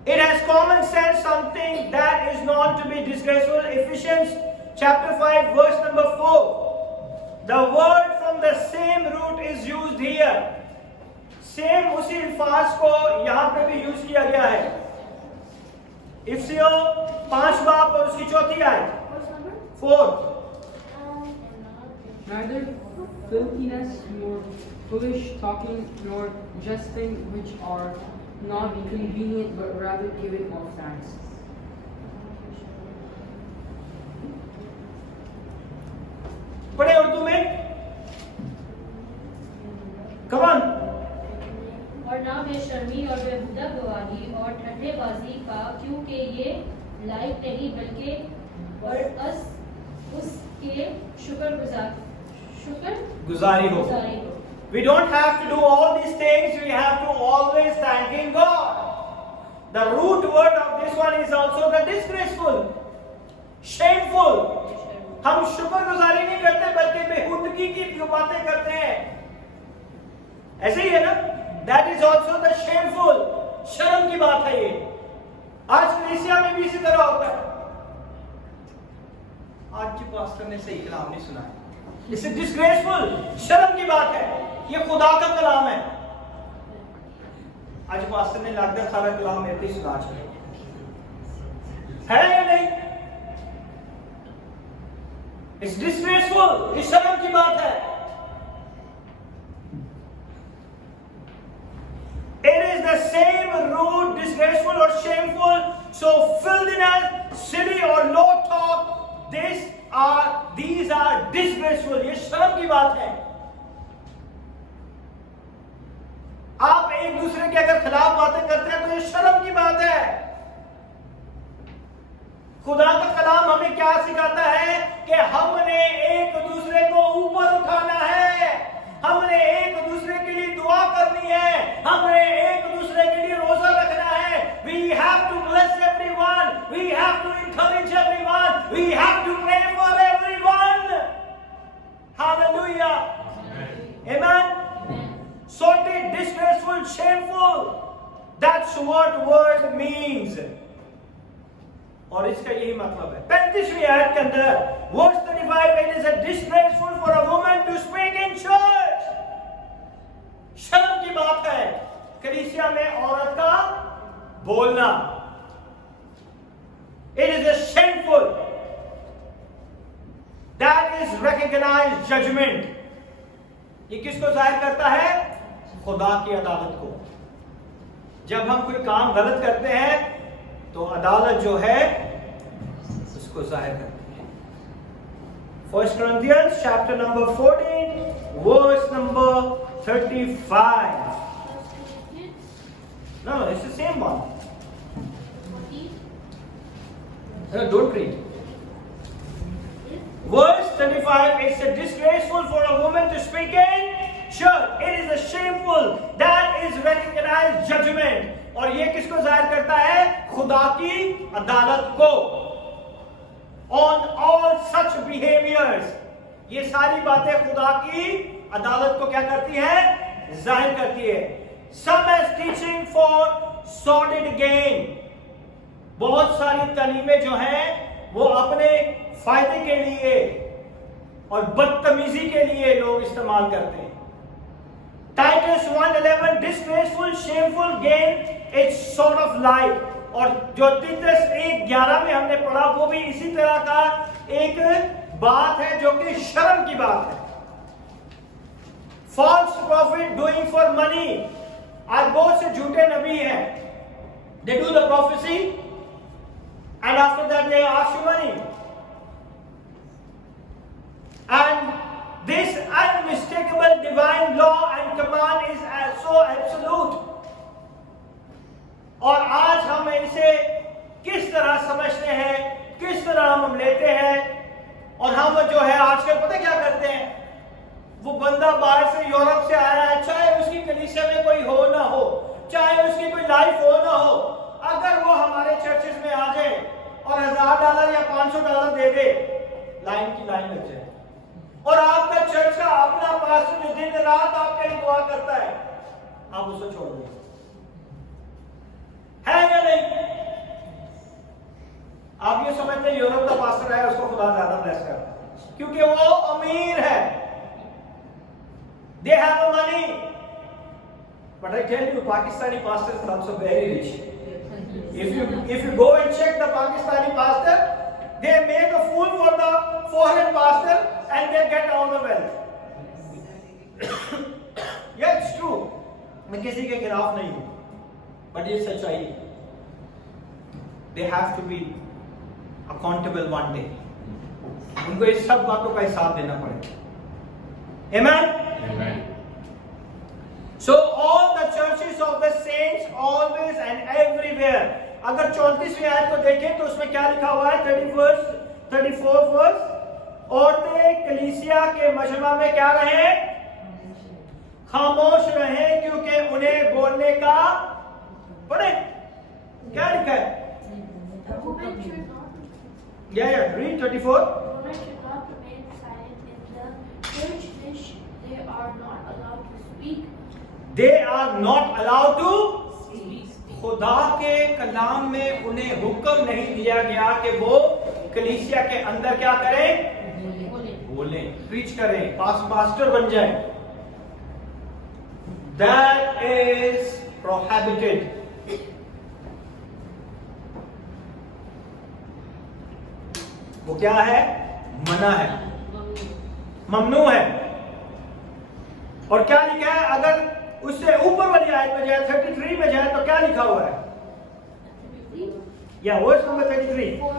It has common sense, something that is known to be disgraceful. Ephesians chapter 5 verse number 4. The word from the same root is used here. Same उसी अल्फाज को यहाँ पे भी यूज किया गया है. इफिसियों 5 बाब और उसकी 4 आयत. 4. Neither filthiness nor foolish talking nor jesting which are not convenient but rather giving of thanks. पढ़े उर्दू में. Come on. और ना बेशर्मी और बेहुदा गवाही और ठट्ठेबाजी का, क्योंकि ये लायक नहीं बल्कि बरअस उसके गुजारी हो. We don't have to do all these things. We have to always thanking God. The root word of this one is also the disgraceful, shameful. हम शुक्रगुजारी नहीं करते बल्कि बेहुदगी की बातें करते हैं, ऐसे ही है ना? That is also the shameful, शर्म की बात है ये। आज कलीसिया में भी इसी तरह होता है। आज के पास्टर ने सही कलाम नहीं सुना है, इसे डिस्ग्रेसफुल, शर्म की बात है, ये खुदा का कलाम है। आज पास्टर ने लगता सारा कलाम मेरे पे सुना है या नहीं? इट्स डिस्ग्रेसफुल, इस शर्म की बात है। It is the same root, disgraceful or shameful. So filthiness, silly or low talk, these are disgraceful. ये शर्म की बात है। आप एक दूसरे के अगर खिलाफ बातें करते हैं तो ये शर्म की बात है। खुदा का कलाम हमें क्या सिखाता है कि हमने एक दूसरे को ऊपर उठाना है, हमने एक दूसरे के लिए दुआ करनी है, हमने एक दूसरे के लिए रोजा रखना है। We have to bless everyone, we have to encourage everyone, we have to pray for everyone. Hallelujah. Amen. Salty, disgraceful, shameful. That's what word means. और इसका यही मतलब है। 35वीं आयत के अंदर verse 35, it is a disgraceful for a woman to speak in church. शर्म की बात है कलीसिया में औरत का बोलना। It is a shameful. That is recognized judgment. ये किसको जाहिर करता है? खुदा की अदालत को। जब हम कोई काम गलत करते हैं तो अदालत जो है उसको जाहिर करती है। 1 Corinthians chapter number 14 verse number 35. No, it's the same one. No, don't read. Verse 35, it's a disgraceful for a woman to speak in church. It is a shameful. That is recognized judgment. और ये किसको जाहिर करता है? खुदा की अदालत को। On all such behaviors, ये सारी बातें खुदा की अदालत को क्या करती है? जाहिर करती है। Some as teaching for sordid gain. बहुत सारी तालीमें जो हैं वो अपने फायदे के लिए और बदतमीजी के लिए लोग इस्तेमाल करते हैं। Titus 1:11 disgraceful, shameful, gain, it's sort of life. और जो तीतस 1:11 में हमने पढ़ा वो भी इसी तरह का एक बात है जो कि शर्म की बात है। False prophet doing for money. आज बहुत से झूठे नबी हैं। They do the prophecy and after that they ask you money. And this unmistakable divine law and command is so absolute. और आज हम इसे किस तरह समझते हैं, किस तरह हम लेते हैं, और हम जो है आजकल पता क्या करते हैं? वो बंदा बाहर से यूरोप से आया है, चाहे उसकी कलीसिया में कोई हो ना हो, चाहे उसकी कोई लाइफ हो ना हो, अगर वो हमारे चर्चेस में आ जाए और $1000 या $500 दे दे, लाइन की लाइन लग जाए। और आपका चर्च का अपना पास्टर जो दिन रात आपके लिए दुआ करता है, आप उसे छोड़ दो, है या नहीं? आप ये समझते हैं यूरोप का पास्टर है उसको खुदा ज्यादा ब्लेस करता है क्योंकि वो अमीर है। They have money, but I tell you, Pakistani pastors are also very rich. If you go and check the Pakistani pastor, they make a fool for the foreign pastor and they get all the wealth. Yeah, it's true. मैं किसी के खिलाफ नहीं हूँ, but ये सच्चाई है। They have to be accountable one day. उनको इस सब बातों का हिसाब देना पड़ेगा। Amen? Amen. So all the churches of the saints always and everywhere. अगर 34वीं आयत को देखें तो उसमें क्या लिखा हुआ है? 34 वर्स, औरतें कलीसिया के मजमा में क्या रहे? खामोश रहे, क्योंकि उन्हें बोलने का, पढ़े, क्या लिखा है? A woman should not read 34. women should not remain silent in the church, which they are not allowed to speak. They are not allowed to. खुदा के कलाम में उन्हें हुक्म नहीं दिया गया कि वो कलीसिया के अंदर क्या करें? बोलें, प्रीच करें, पास्टर बन जाएं. That is prohibited. वो क्या है? मना है, ममनू है. और क्या लिखा है? अगर उससे ऊपर वाली आयत में जाए 33 में जाए तो क्या लिखा हुआ है? या verse number 33. For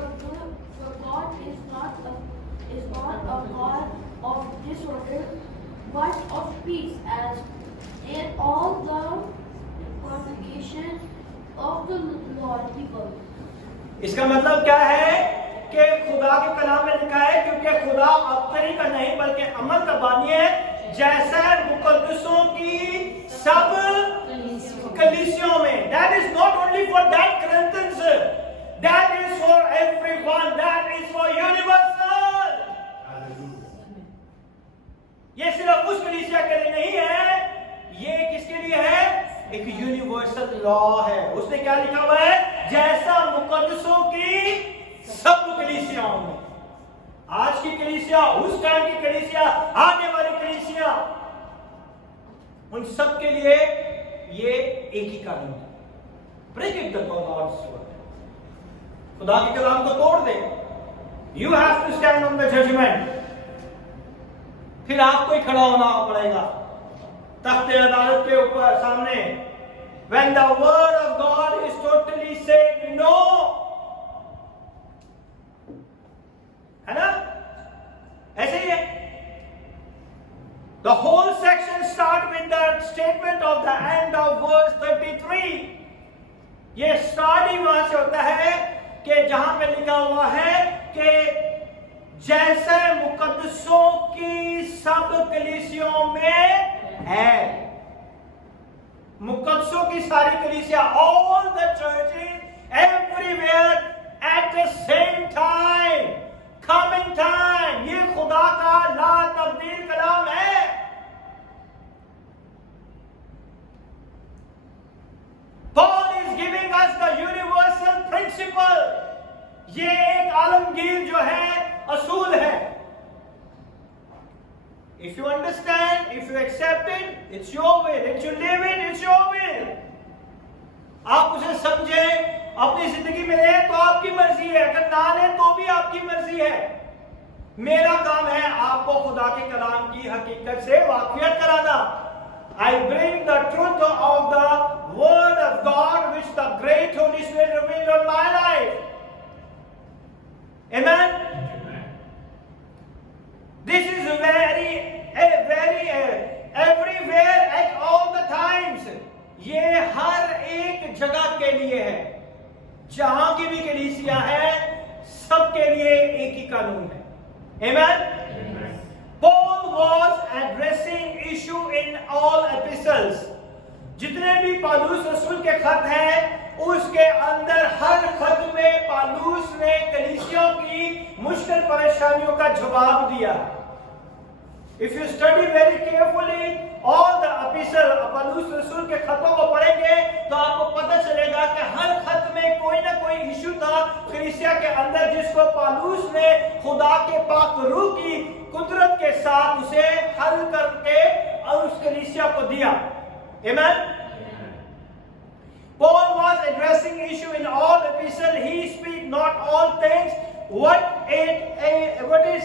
God is not a God of disorder, but of peace, as in all the congregation of the Lord people. इसका मतलब क्या है कि खुदा के कलाम में लिखा है, क्योंकि खुदा अफ्तरी का नहीं बल्कि अमल का बानी है, जैसा मुकद्दसों की सब कलीसियों में. That is not only for that Corinthians, that is for everyone, that is for universal. ये सिर्फ उस कलीसिया के लिए नहीं है, ये किसके लिए है? एक यूनिवर्सल लॉ है. उसने क्या लिखा हुआ है? जैसा मुकद्दसों की सब कलीसियाओं में. आज की कलीसिया, उस टाइम की कलीसिया, आने वाली कलीसिया, उन सब के लिए ये एक ही कानून है. Break the God's word. खुदा के कलाम को तोड़ दे. You have to stand on the judgment. फिर आपको ही खड़ा होना पड़ेगा तख्ते अदालत के ऊपर सामने. When the word of God is totally said no, है ना? ऐसे ही है. The whole section start with the statement of the end of verse 33. ये स्टार्ट ही वहां से होता है कि जहां पे लिखा हुआ है कि जैसे मुकद्दसों की सब कलीसियों में है. मुकद्दसों की सारी कलीसिया, all the churches everywhere at the same time, coming time. ये खुदा का ला तब्दील कलाम है. Paul is giving us the universal principle. ये एक आलमगीर जो है, असूल है. If you understand, if you accept it, it's your will. If you live it, it's your will. आप उसे समझे, अपनी जिंदगी में ले तो आपकी मर्जी है, अगर ना ले तो भी आपकी मर्जी है. मेरा काम है आपको खुदा के कलाम की हकीकत से वाकिफियत कराना. I bring the truth of the word of God which the great Holy Spirit revealed on my life. Amen. This is very everywhere at all the times. ये हर एक जगह के लिए है. जहां की भी कलीसिया है, सबके लिए एक ही कानून है. Amen. Paul was addressing issue in all epistles. जितने भी पौलुस रसूल के खत हैं, उसके अंदर हर खत में पौलुस ने कलीसियों की मुश्किल परेशानियों का जवाब दिया. If you study very carefully all the epistle, पौलुस रसूल के खतों को पढ़ेंगे तो आपको पता चलेगा कि हर खत में कोई ना कोई इशू था कलीसिया के अंदर, जिसको पौलुस ने खुदा के पाक रूह की कुदरत के साथ उसे हल करके और उस कलीसिया को दिया. Amen. Paul was addressing issue in all epistles. He speak not all things what is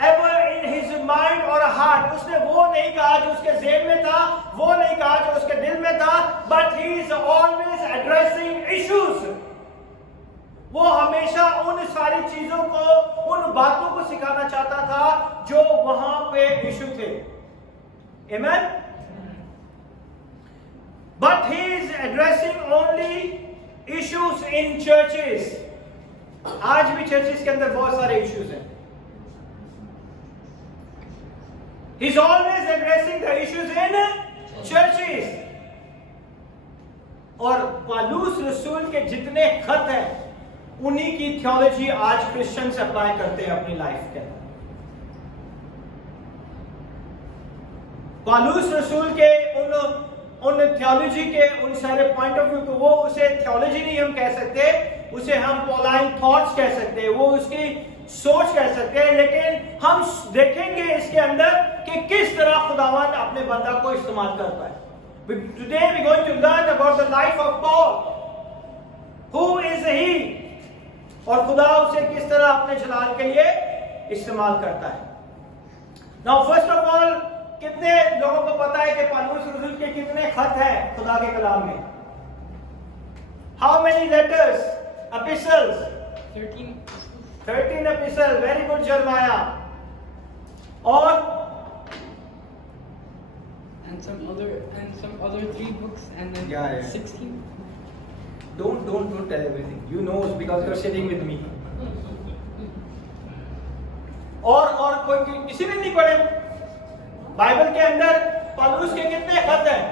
ever in his mind or heart. उसने वो नहीं कहा जो उसके ज़हन में था, वो नहीं कहा जो उसके दिल में था, but he is always addressing issues. वो हमेशा उन सारी चीजों को, उन बातों को सिखाना चाहता था जो वहां पे इशू थे. Amen. But he is addressing only issues in churches. आज भी चर्चेस के अंदर बहुत सारे इश्यूज हैं. He is always addressing the issues in churches. और पौलुस रसूल के जितने खत हैं उन्हीं की थियोलॉजी आज क्रिश्चियंस अप्लाई करते हैं अपनी लाइफ के अंदर। पौलुस रसूल के उन थियोलॉजी के उन सारे पॉइंट ऑफ व्यू को, वो उसे थियोलॉजी नहीं हम कह सकते, उसे हम पॉलाइन थॉट्स कह सकते हैं, वो उसकी सोच कह सकते हैं, लेकिन हम देखेंगे इसके अंदर कि किस तरह खुदावंद अपने बंदा को इस्तेमाल करता है। Today we are going to learn about the life of Paul. Who is he? और खुदा उसे किस तरह अपने जलाल के लिए इस्तेमाल करता है। Now first of all, कितने लोगों को पता है कि पौलुस रसूल के कितने खत हैं खुदा के कलाम में? How many letters, epistles? 13 epistles. Very good, Jeremiah. और and some other 3 books, and then Yeah. 16. don't tell everything. You know because you're sitting with me. और कोई किसी ने नहीं पढ़े? बाइबल के अंदर पौलुस के कितने खत हैं?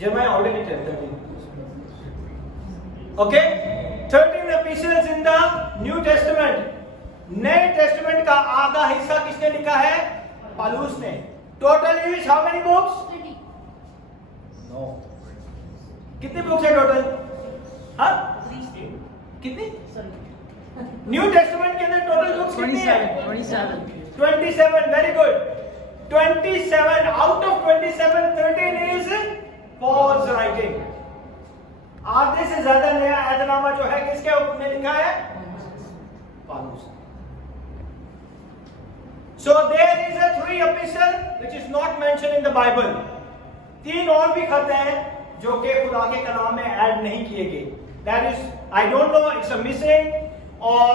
Jeremiah already told 13. Okay, 13 epistles in the New Testament. नए टेस्टामेंट का आधा हिस्सा किसने लिखा है? पौलुस ने। Total is how many books? No. कितनी बुक्स है टोटल? हाँ? कितनी? न्यू टेस्टामेंट के अंदर टोटल बुक्स कितनी है? 27. Very good. 27 out of 27, 13 is Paul's writing. आधे से ज्यादा नया ऐतनामा जो है किसके ऊपर लिखा है? पौलुस। So there is a 3 epistle which is not mentioned in the Bible. 3 और भी खत हैं जो कि खुदा के कलाम में ऐड नहीं किए गए. That is, I don't know, it's a missing or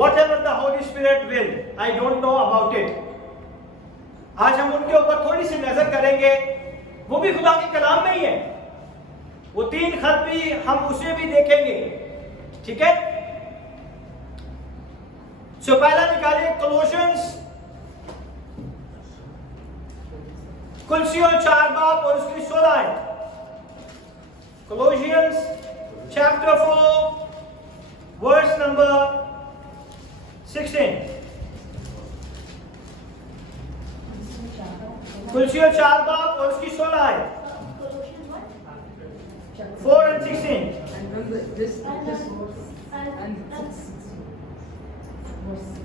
whatever the Holy Spirit will. I don't know about it. आज हम उनके ऊपर थोड़ी सी नजर करेंगे. वो भी खुदा के कलाम में ही है. वो 3 खत भी हम उसे भी देखेंगे. ठीक है? So पहला निकालिए Colossians, कुलसियों 4 बाब और उसकी 16 है। Colossians chapter 4 verse number 16। कुलसियों 4 बाब और उसकी 16 है। 4 and 16। And remember this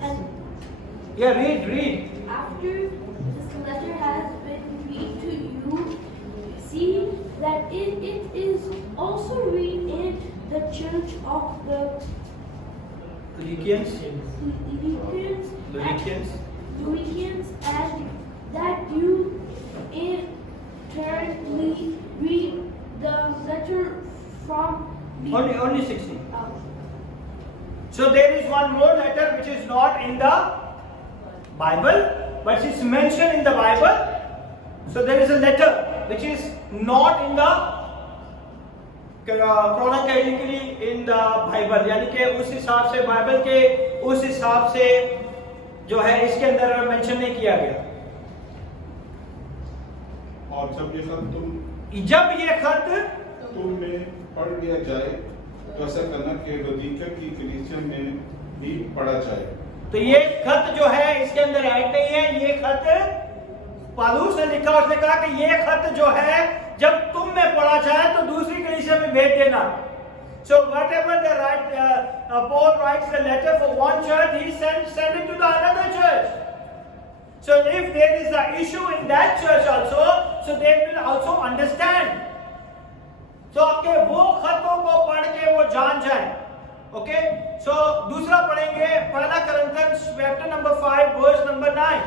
And Yeah, read. after this letter has been read to you, see that it is also read in the church of the Philippians, Philippians, and that you internally read the letter from the only 16. So there is one more letter which is not in the Bible, but it's mentioned in the Bible. So there is a letter which is not in the chronologically in the Bible, यानी कि उस हिसाब से बाइबल के उस हिसाब से जो है इसके अंदर मेंशन नहीं किया गया। और जब ये खत तुम में पढ़ लिया जाए तो ऐसा करना कि लौदीकिया की कलीसिया में भी पढ़ा जाए। तो ये खत जो है इसके अंदर ऐड नहीं है। ये खत पौलुस ने लिखा, उसने कहा कि ये खत जो है जब तुम में पढ़ा जाए तो दूसरी कलीसिया में भेज देना। So whatever Paul writes the letter for one church, he send it to the another church. So if there is an issue in that church also, so they will also understand. So आपके वो खतों को पढ़ के वो जान जाए। Okay? So दूसरा पढ़ेंगे पहला कोरिन्थियंस chapter number 5 verse number 9.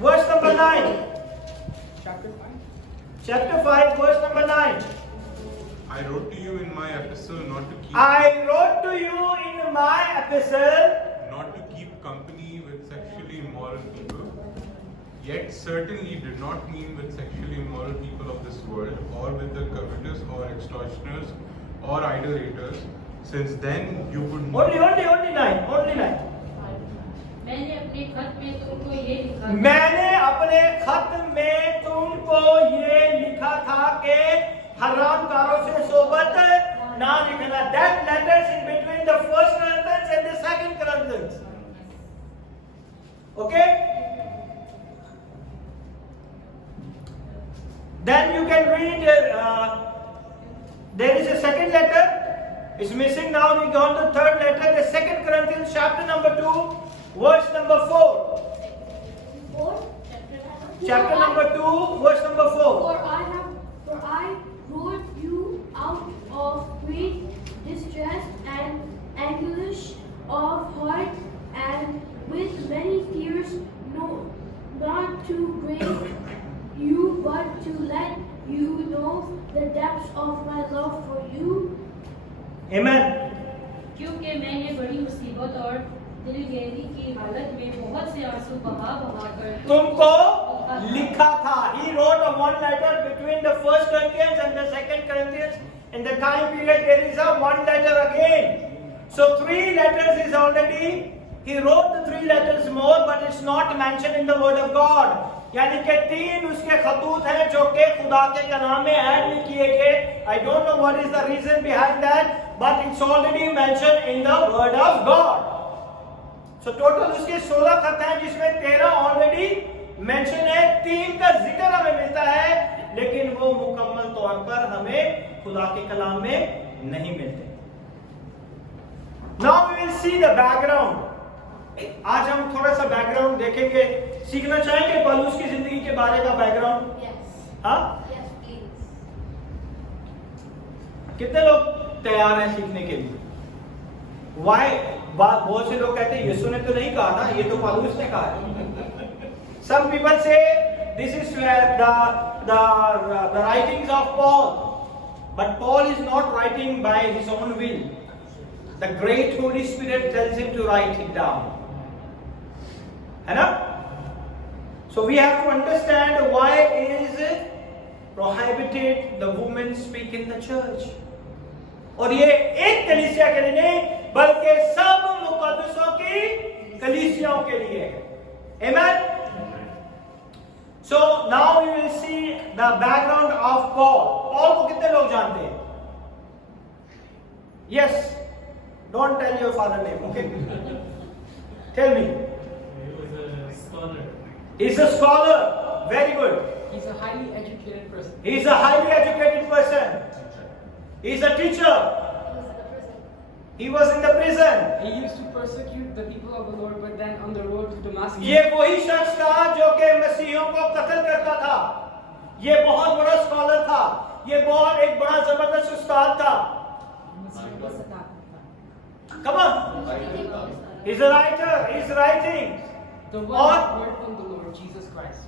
Verse number 9. Chapter 5 verse number 9. I wrote to you in my epistle not to keep I wrote to you in my epistle not to keep company with sexually immoral people, yet certainly did not mean with sexually immoral people of this world, or with the covetous, or extortioners, or idolaters, since then you would not. only 9. मैंने अपने खत में तुमको ये लिखा। मैंने अपने अपने खत में तुमको ये लिखा था कि हरामकारों से सोबत ना लिखना. That letters in between the first Corinthians and the second Corinthians. Okay? Then you can read, there is a second letter, it's missing now, we go on to third letter, the 2 Corinthians chapter number 2, verse number 4. Chapter number 2, verse number 4. For I wrote you out of great distress and anguish of heart, and with many tears, no, not to break you, but to let you know the depths of my love for you. Amen. क्योंकि मैंने बड़ी मुसीबत और दिलगहरी की हालत में बहुत से आंसू बहा कर तुमको लिखा था. He wrote a one letter between the first Corinthians and the second Corinthians. In the time period there is a one letter again. So 3 letters is already, he wrote the 3 letters more, but it's not mentioned in the word of God. यानी कि 3 उसके खतूत हैं जो कि खुदा के कलाम में ऐड नहीं किए गए. I don't know what is the reason behind that, but it's already mentioned in the word of God. So total उसके 16 खत हैं जिसमें 13 already mention है. 3 का जिक्र हमें मिलता है, लेकिन वो मुकम्मल तौर पर हमें खुदा के कलाम में नहीं मिलते. Now we will see the background. आज हम थोड़ा सा बैकग्राउंड देखेंगे. सीखना चाहेंगे पौलुस की जिंदगी के बारे का बैकग्राउंड? Yes. हाँ? Yes, please. कितने लोग तैयार हैं सीखने के लिए? Why? बहुत से लोग कहते हैं यीशु ने तो नहीं कहा ना, ये तो पौलुस ने कहा है. Some people say this is the writings of Paul, but Paul is not writing by his own will. The great Holy Spirit tells him to write it down. है ना? So we have to understand why is prohibited the women speak in the church. और ये एक कलीसिया के लिए नहीं, बल्कि सब मुकद्दसों की कलीसियाओं के लिए है. Amen. So now we will see the background of Paul. Paul को कितने लोग जानते हैं? Yes. Don't tell your father name, okay? Tell me. He was a scholar. He's a scholar. Very good. He's a highly educated person. He's a highly educated person. He's a teacher. He was in the prison. He used to persecute the people of the Lord, but then on the road to Damascus, ये वही शख्स था जो कि मसीहियों को कत्ल करता था. ये बहुत बड़ा स्कॉलर था. ये बहुत एक बड़ा जबरदस्त उस्ताद था. Come on. He's a writer. He's writing. the one who heard from the Lord Jesus Christ.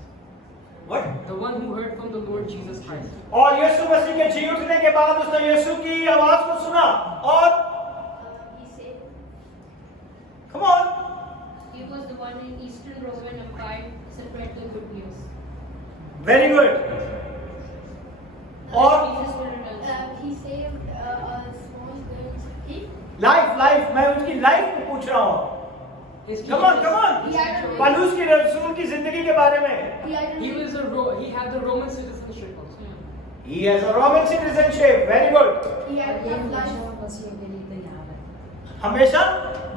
What? The one who heard from the Lord Jesus Christ. और यीशु मसीह के जी उठने के बाद उसने यीशु की आवाज को सुना और He said, come on. He was the one in Eastern Roman Empire to spread the good news. Very good. और Jesus will return. he saved a small girl's kid. Life मैं उनकी लाइफ में पूछ रहा हूँ. His Come on. He had a पौलुस की रसूल की जिंदगी के बारे में. he had a He was he had the Roman citizenship also. He has a Roman citizenship. Very good. he had ये a life. हमेशा मसीह के लिए तैयार है. हमेशा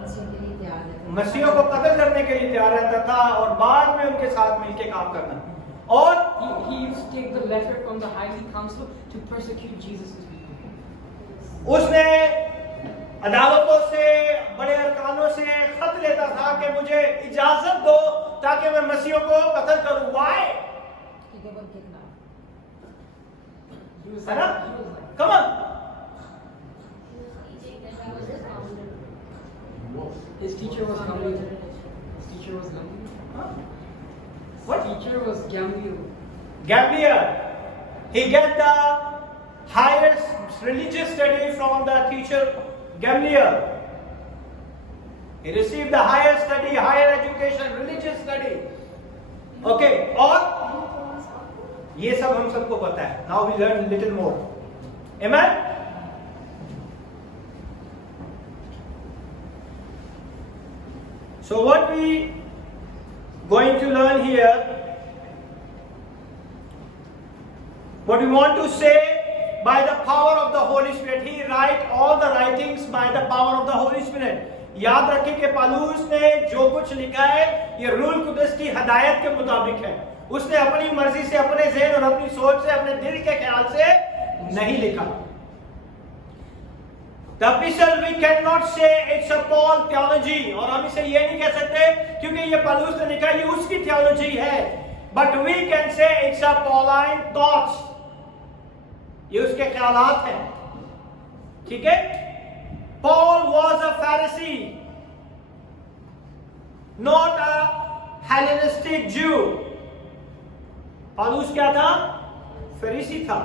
मसीह के लिए तैयार है. मसीहों को कत्ल करने के लिए तैयार रहता था और बाद में उनके साथ मिलकर काम करना. और He used to take the letter from the highly council to persecute Jesus' people. उसने अदालतों से बड़े अरकानों से खत लेता था कि मुझे इजाजत दो ताकि मैं मसीहों को कत्ल करूं. Why? कि केवल कितना He was है ना? he was like, Come on. That was his founder. his teacher was Gamaliel. His teacher was Gamaliel. What? His teacher was Gamaliel. Gamaliel. He get the highest religious study from the teacher Gamaliel. He received the higher study, higher education, religious study. Okay. और ये सब हम सबको पता है. Now we learn little more. Amen. So what we going to learn here what we want to say by the power of the Holy Spirit. He write all the writings by the power of the Holy Spirit. याद रखें कि पौलुस ने जो कुछ लिखा है ये रूल कुदस की हदायत के मुताबिक है। उसने अपनी मर्जी से, अपने ज़हन और अपनी सोच से, अपने दिल के ख्याल से नहीं लिखा। The epistle we cannot say it's a Paul theology, और हम इसे ये नहीं कह सकते क्योंकि ये पौलुस ने लिखा, ये उसकी theology है। But we can say it's a Pauline thoughts, ये उसके ख्यालात हैं। ठीक है? Paul was a Pharisee, not a Hellenistic Jew. पौलुस क्या था? फरीसी था,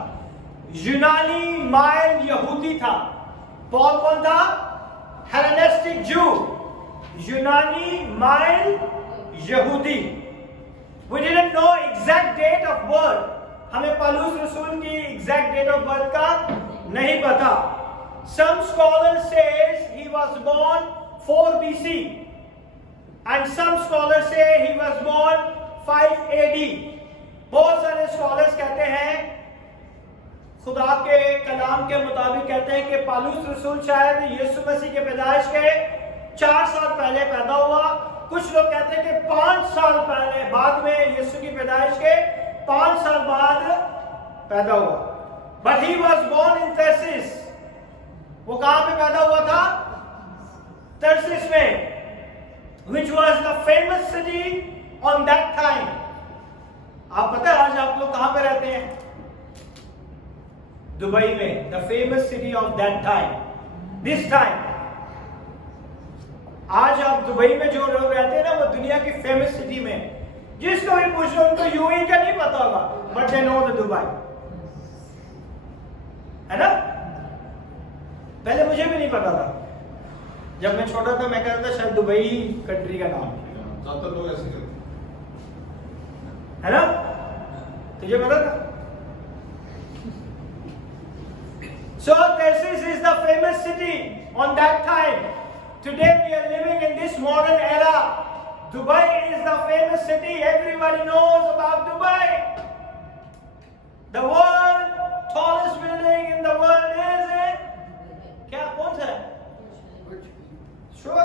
यूनानी माइल यहूदी था। पॉल कौन था? हेलेनिस्टिक जू, यूनानी माइल यहूदी। We didn't know exact date of birth. हमें पौलुस रसूल की exact date of birth का नहीं पता। Some scholars says he was born 4 BC and some scholars say he was born 5 AD. बहुत सारे स्कॉलर्स कहते हैं, खुदा के कलाम के मुताबिक कहते हैं कि पौलुस रसूल शायद यीशु मसीह के पैदाइश के 4 साल पहले पैदा हुआ। कुछ लोग कहते हैं कि 5 साल पहले, बाद में यीशु की पैदाइश के 5 साल बाद पैदा हुआ। But he was born in Tarsus. वो कहां पे पैदा हुआ था? तर्सिस में, which was the famous city on that time. आप पता है आज आप लोग कहां पे रहते हैं? दुबई में, the famous city of that time, this time. आज आप दुबई में जो लोग रहते हैं ना, वो दुनिया की फेमस सिटी में, जिसको भी पूछो उनको यूएई का नहीं पता होगा, but they know the Dubai, है ना? पहले मुझे भी नहीं पता था, जब मैं छोटा था मैं कहता था शायद दुबई कंट्री का नाम ज्यादातर लोग ऐसे करते है ना? तुझे पता था? So Tarsus is the famous city on that time. Today we are living in this modern era. Dubai is the famous city. Everybody knows about Dubai. The world tallest building in the world is क्या? कौन सा है? श्योर?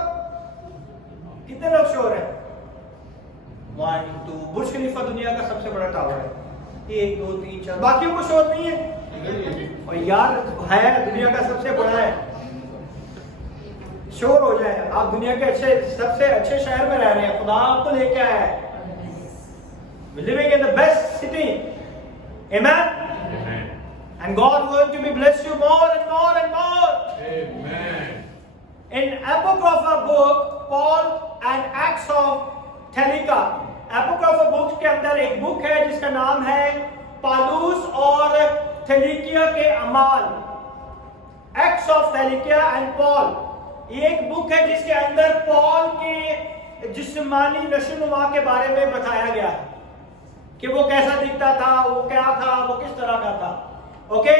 कितने लोग श्योर हैं? 1 2 बुर्ज खलीफा दुनिया का सबसे बड़ा टावर है। 1 2 3 4, बाकियों को श्योर नहीं है? और यार है, दुनिया का सबसे बड़ा है। श्योर हो जाए, आप दुनिया के सबसे अच्छे शहर में रह रहे हैं, खुदा आपको लेके आया है। We're living in the best city. Amen? Amen. And God going to be bless you more and more and more. Amen. In Apocrypha book, Paul and Acts of Thessalonica, Apocrypha books के अंदर एक बुक है जिसका नाम है पौलुस और थेलिकिया के अमाल, एक्ट्स ऑफ थेलिकिया एंड पॉल। ये एक बुक है जिसके अंदर पॉल के जिस्मानी नशोनुमा के बारे में बताया गया है कि वो कैसा दिखता था, वो क्या था, वो किस तरह का था। Okay,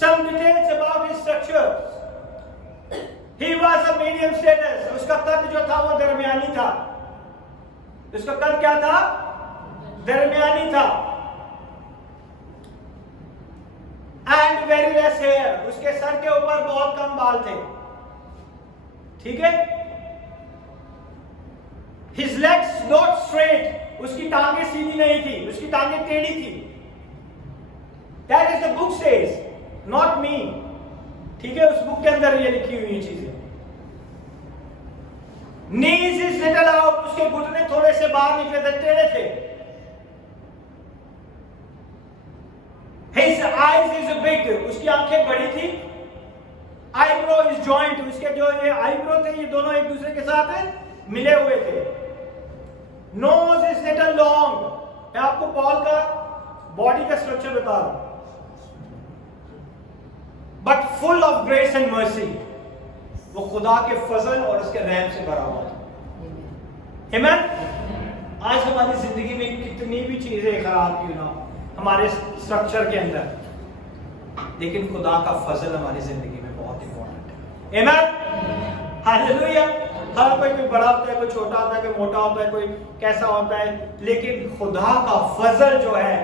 some details about his structure. He was a medium status, उसका कद जो था वो दरमियानी था। उसका कद क्या था? दरमियानी था। एंड वेरी लेस हेयर, उसके सर के ऊपर बहुत कम बाल थे। ठीक है? His legs not straight, उसकी टांगे सीधी नहीं थी, उसकी टांगे टेढ़ी थी। That is the book says, not me. ठीक है, उस बुक के अंदर ये लिखी हुई चीजें। Knees is little out, उसके घुटने थोड़े से बाहर निकले थे, टेढ़े थे। His eyes is big, उसकी आंखें बड़ी थी। Eyebrow is joint, उसके जो ये eyebrow थे ये दोनों एक दूसरे के साथ मिले हुए थे। Nose is little long, मैं आपको पॉल का बॉडी का स्ट्रक्चर बता रहा हूं। But full of grace and mercy, वो खुदा के फजल और उसके रहम से भरा हुआ था। Amen? आज हमारी जिंदगी में कितनी भी चीजें खराब क्यों ना हो हमारे स्ट्रक्चर के अंदर, लेकिन खुदा का फजल हमारी जिंदगी में बहुत इंपॉर्टेंट है। आमीन, हालेलुया। हर कोई बड़ा होता है, कोई छोटा होता है, कोई मोटा होता है, कोई कैसा होता है, लेकिन खुदा का फजल जो है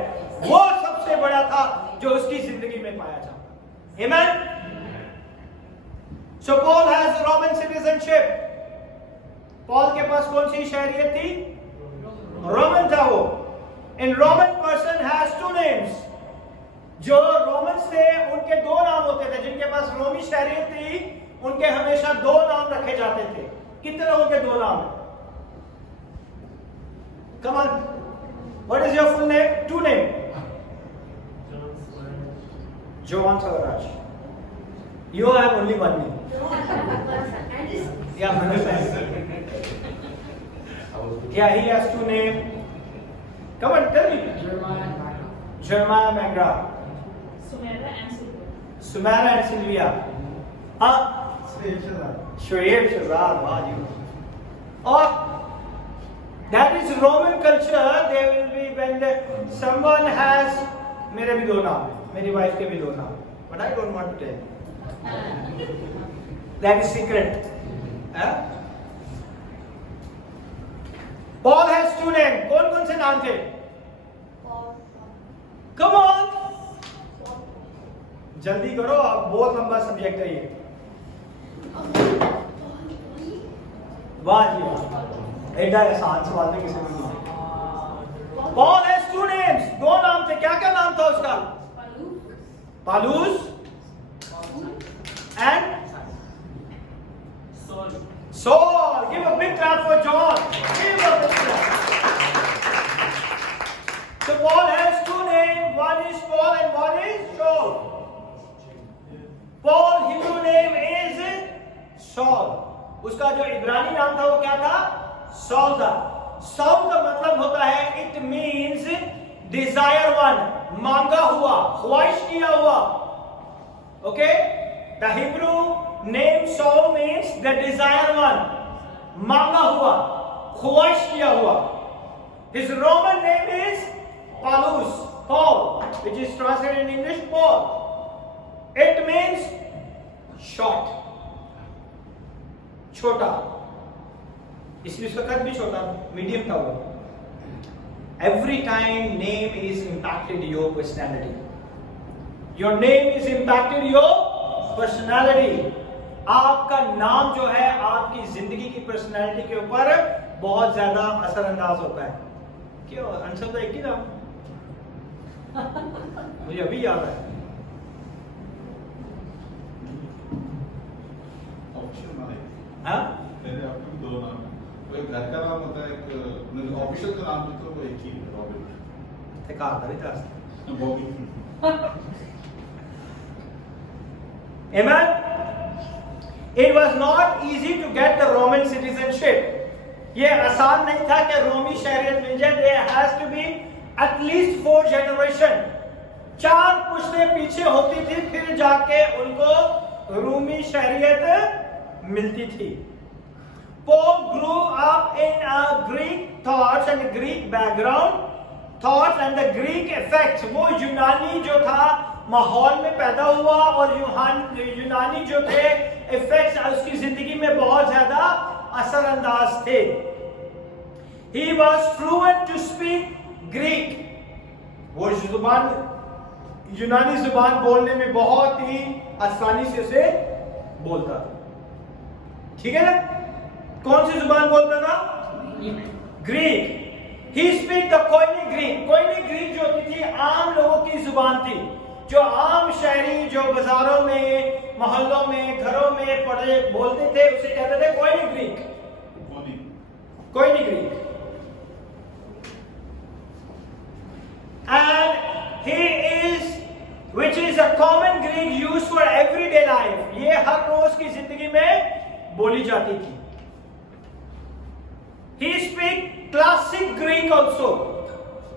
वो सबसे सबसे बड़ा था जो उसकी जिंदगी में पाया जाता। Amen? So Paul has Roman citizenship. Paul के पास कौन सी शहरियत थी? रोमन था वो। In Roman person has two names. जो रोमन्स थे उनके दो नाम होते थे। जिनके पास रोमी शहरियत थी उनके हमेशा दो नाम रखे जाते थे। कितने लोगों के दो नाम है? Come on. What is your full name? Two name. Johan Savaraj. You have only one name. Yeah, yeah, he has two names. Come on, tell me. Jeremiah Magra. Sumera and Sylvia. Sumera and Sylvia. Shoaib Shazad. Wow, you. Or that is Roman culture. There will be when someone has. मेरे भी दो नाम हैं, मेरी वाइफ के भी दो नाम, but I don't want to tell. That is secret. Paul has two names. कौन कौन से नाम थे? Come on. जल्दी करो, अब बहुत लंबा सब्जेक्ट है ये। वाह जी वाह, ऐसा आसान सवाल नहीं किसी ने। Paul has two names. दो नाम थे। क्या क्या नाम था उसका? Paulus and Saul. Give a big clap for John. Give a big clap. So Paul has two names. One is Paul and one is Saul. Paul Hebrew name is Saul. उसका जो इब्रानी नाम था वो क्या था? Saul था। Saul का मतलब होता है it means desire one, मांगा हुआ, ख्वाहिश किया हुआ. Okay? The Hebrew name Saul means the desire one, मांगा हुआ, ख्वाहिश किया हुआ. His Roman name is Paul, which is translated in English Paul. It means short, छोटा. इसलिए उसका कद भी छोटा, मीडियम था वो. Every time name is impacted your personality. Your name is impacted your personality. आपका नाम जो है आपकी जिंदगी की पर्सनालिटी के ऊपर बहुत ज्यादा असरअंदाज होता है. क्यों? आंसर तो एक ही नाम मुझे अभी याद है. हाँ? मेरे आपके दो नाम है. तो एक घर का नाम होता है, एक ऑफिशियल का नाम जो वो एक ही है, रॉबिन. ते कहा था भी था. Bobby. Amen. It was not easy to get the Roman citizenship. ये आसान नहीं था कि रोमी शहरियत मिल जाए. There has to be at least 4 generation. 4 पुश्तें पीछे होती थी फिर जाके उनको रोमी शहरियत मिलती थी. Paul grew up in a Greek thoughts and Greek background, thoughts and the Greek effects. वो यूनानी जो था माहौल में पैदा हुआ और यूनानी जो थे इफेक्ट्स उसकी जिंदगी में बहुत ज्यादा असरअंदाज थे. He was fluent to speak Greek. वो जुबान यूनानी जुबान बोलने में बहुत ही आसानी से उसे बोलता था. ठीक है ना? कौन सी जुबान बोलता था? Greek. He speak the Koine Greek. कोइनी ग्रीक जो होती थी आम लोगों की जुबान थी, जो आम शहरी जो बाजारों में, मोहल्लों में, घरों में पढ़े बोलते थे उसे कहते थे कोइनी ग्रीक. कोइनी Greek. And he is, which is a common Greek used for everyday life. ये हर रोज की जिंदगी में बोली जाती थी. He speak classic Greek also.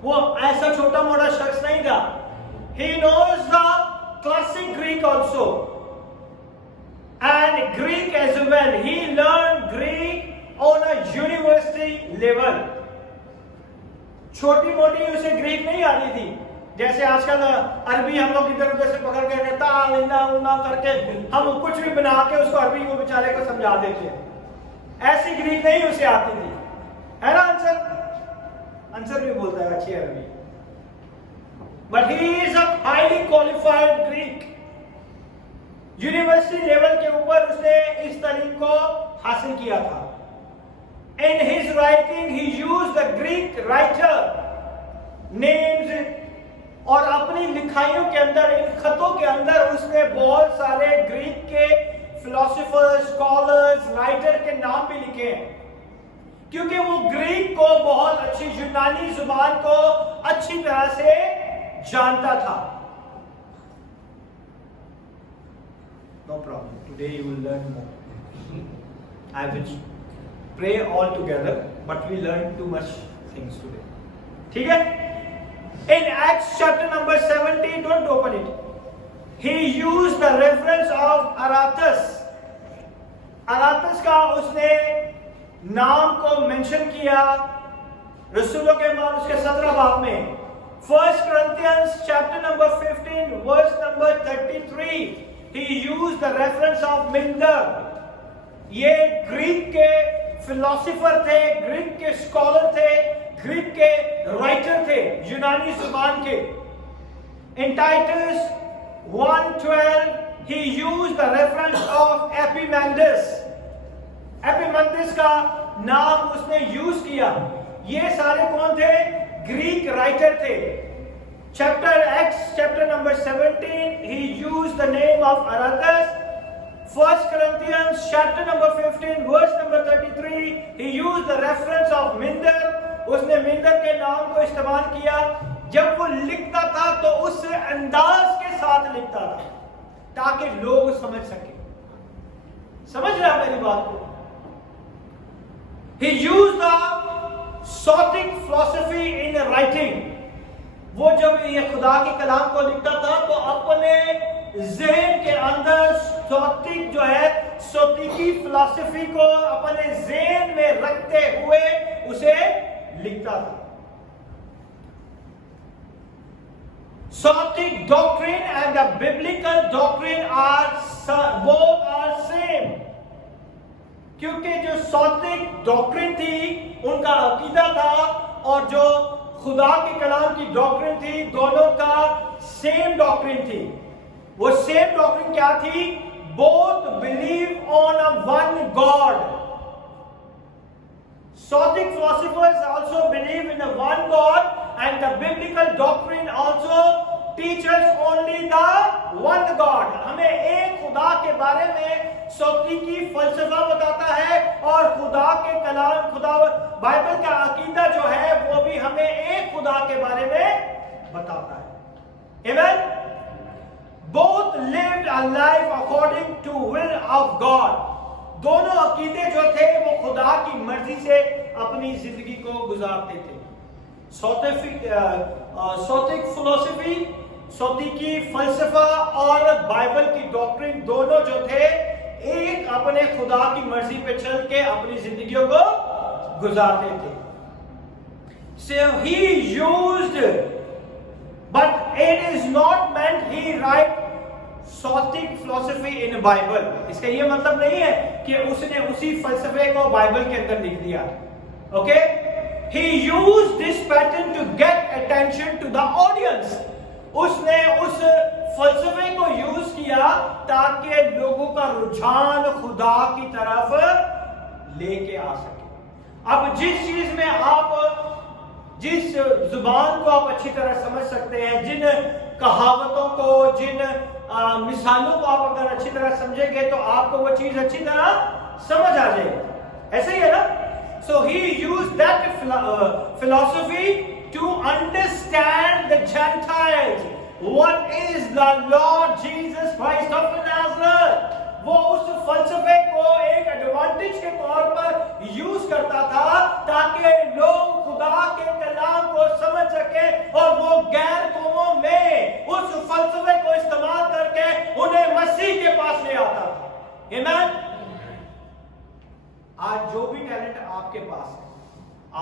वो ऐसा छोटा मोटा शख्स नहीं था. He knows the classic Greek also and Greek as well. He learned Greek on a university level. छोटी मोटी उसे ग्रीक नहीं आती थी. जैसे आजकल अरबी हम लोग इधर उधर से पकड़ के करके हम कुछ भी बना के उसको अरबी को बेचारे को समझा देते हैं. ऐसी ग्रीक नहीं उसे आती थी. है ना? आंसर भी बोलता है अच्छी अरबी. but he is a highly qualified Greek. University level के ऊपर उसने इस तालीम को हासिल किया था. In his writing he used the Greek writer names, और अपनी लिखाइयों के अंदर, इन खतों के अंदर उसने बहुत सारे ग्रीक के फिलोसोफर्स, स्कॉलर्स, राइटर के नाम भी लिखे हैं, क्योंकि वो ग्रीक को बहुत अच्छी, यूनानी जुबान को अच्छी तरह से जानता था. No problem. Today you will learn more. I will pray all together, but we learn too much things today. ठीक है? In Acts chapter number 17, don't open it. He used the reference of Aratus. Aratus का उसने नाम को मेंशन किया रसूलों के बाद उसके 17 बाब में. 1 Corinthians chapter number 15 verse number 33, he used the reference of Minder. ये ग्रीक के फिलोसोफर थे, ग्रीक के स्कॉलर थे, ग्रीक के राइटर थे, यूनानी जुबान के. In Titus 1:12 he used the reference of Epimandus. एपिमंदिस का नाम उसने यूज किया. ये सारे कौन थे? ग्रीक राइटर थे. Acts chapter number 17 he used the name of Aratus. 1 Corinthians chapter number 15 verse number 33 he used the reference of Minder. उसने मिंदर के नाम को इस्तेमाल किया. जब वो लिखता था तो उस अंदाज के साथ लिखता था ताकि लोग समझ सके. समझ रहे हैं मेरी बात को? He used the Stoic philosophy in writing. वो जब ये खुदा के कलाम को लिखता था तो अपने ज़हन के अंदर स्टोइक जो है, स्टोइकी फिलॉसफी को अपने ज़हन में रखते हुए उसे लिखता था. Stoic doctrine and the biblical doctrine both are same. क्योंकि जो स्टोइक डॉक्ट्रिन थी, उनका अकीदा था, और जो खुदा के कलाम की डॉक्ट्रिन थी, दोनों का सेम डॉक्ट्रिन थी. वो सेम डॉक्ट्रिन क्या थी? Both believe on a one God. Stoic philosophers also believe in a one God, and the biblical doctrine also teaches only the one God. हमें एक खुदा के बारे में स्टोइकी फलसफा बताता है, और खुदा के कलाम, खुदा बाइबल का अकीदा जो है वो भी हमें एक खुदा के बारे में बताता है. Amen. Both lived a life according to will of God. दोनों अकीदे जो थे वो खुदा की मर्जी से अपनी जिंदगी को गुजारते थे. स्टोइक फिलॉसफी, स्टोइकी फलसफा और बाइबल की डॉक्ट्रिन दोनों जो थे एक अपने खुदा की मर्जी पे चल के अपनी जिंदगियों को गुजारते थे. So he used, but it is not meant he write Stoic philosophy in the Bible. इसका ये मतलब नहीं है कि उसने उसी फलसफे को बाइबल के अंदर लिख दिया. Okay? He used this pattern to get attention to the audience. उसने उस फलसफे को यूज किया ताकि लोगों का रुझान खुदा की तरफ लेके आ सके. अब जिस चीज में आप, जिस जुबान को आप अच्छी तरह समझ सकते हैं, जिन कहावतों को, जिन मिसालों को आप अगर अच्छी तरह समझेंगे तो आपको वो चीज अच्छी तरह समझ आ जाएगी. ऐसे ही है ना? So he used that philosophy to understand the Gentiles. What is the Lord Jesus Christ of Nazareth? वो उस फलसफे को एक एडवांटेज के तौर पर यूज करता था ताकि लोग खुदा के कलाम को समझ सके, और वो गैर कौमों में उस फलसफे को इस्तेमाल करके उन्हें मसीह के पास ले आता था. आमीन. आज जो भी टैलेंट आपके पास है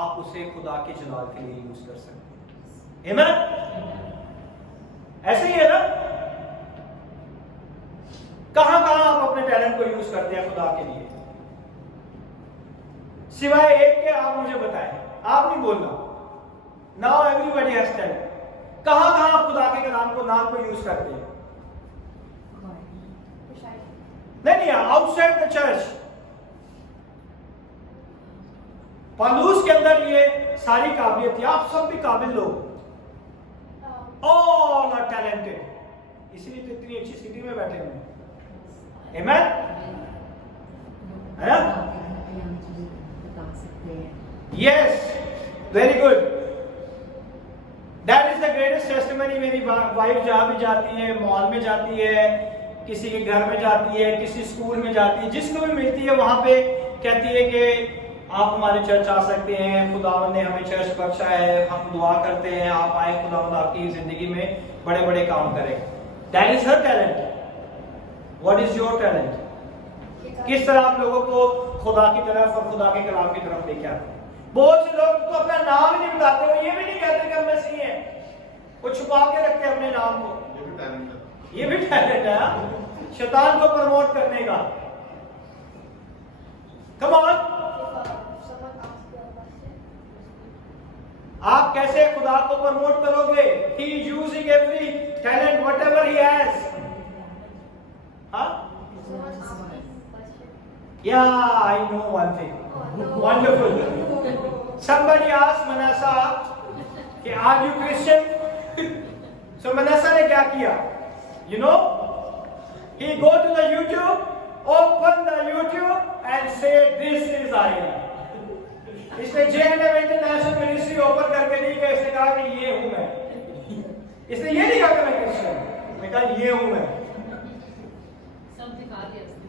आप उसे खुदा के जलाल के लिए यूज कर सकते हैं. आमीन. ऐसे ही है ना? कहां कहां आप अपने टैलेंट को यूज करते हैं खुदा के लिए? सिवाय एक के आप मुझे बताएं. आप नहीं बोलना. Now everybody has talent. कहां कहां आप खुदा के नाम को यूज करते हैं? नहीं, आउटसाइड द चर्च। पौलुस के अंदर ये सारी काबिलियत थी। आप सब भी काबिल लोग, ऑल आर टैलेंटेड, इसलिए तो इतनी अच्छी सिटी में बैठे हुए हैं। आमेन, है ना? Yes, very good. That is the greatest testimony. मेरी वाइफ जहां भी जाती है, मॉल में जाती है, किसी के घर में जाती है, किसी स्कूल में जाती है, जिसको भी मिलती है वहां पे कहती है कि आप हमारे चर्च आ सकते हैं, खुदावंद ने हमें चर्च बख्शा है, हम दुआ करते हैं, आप आए, खुदावंद आपकी जिंदगी में बड़े बड़े काम करें। That is her talent. What is your talent? किस तरह आप लोगों को खुदा की तरफ और खुदा के कलाम की तरफ लेके आते हैं? बहुत से लोग तो अपना नाम ही नहीं बताते, वो ये भी नहीं कहते कि हम मसीही हैं, वो छुपा के रखते हैं अपने नाम को। ये भी टैलेंट है शैतान को प्रमोट करने का। कम ऑन, आप कैसे खुदा को प्रमोट करोगे? He is using every talent, whatever he has. Huh? Yeah, I know one thing. Wonderful. Somebody asked Manasseh कि are you Christian? So Manasseh ने क्या किया? You know, he go to the YouTube, open the YouTube and say this is I. इसने J&M इंटरनेशनल मिनिस्ट्री ओपन करके नहीं कहा, इसने कहा कि ये हूं मैं। इसने ये नहीं कहा कि मैं क्रिश्चियन हूं, मैं कहा ये हूं मैं।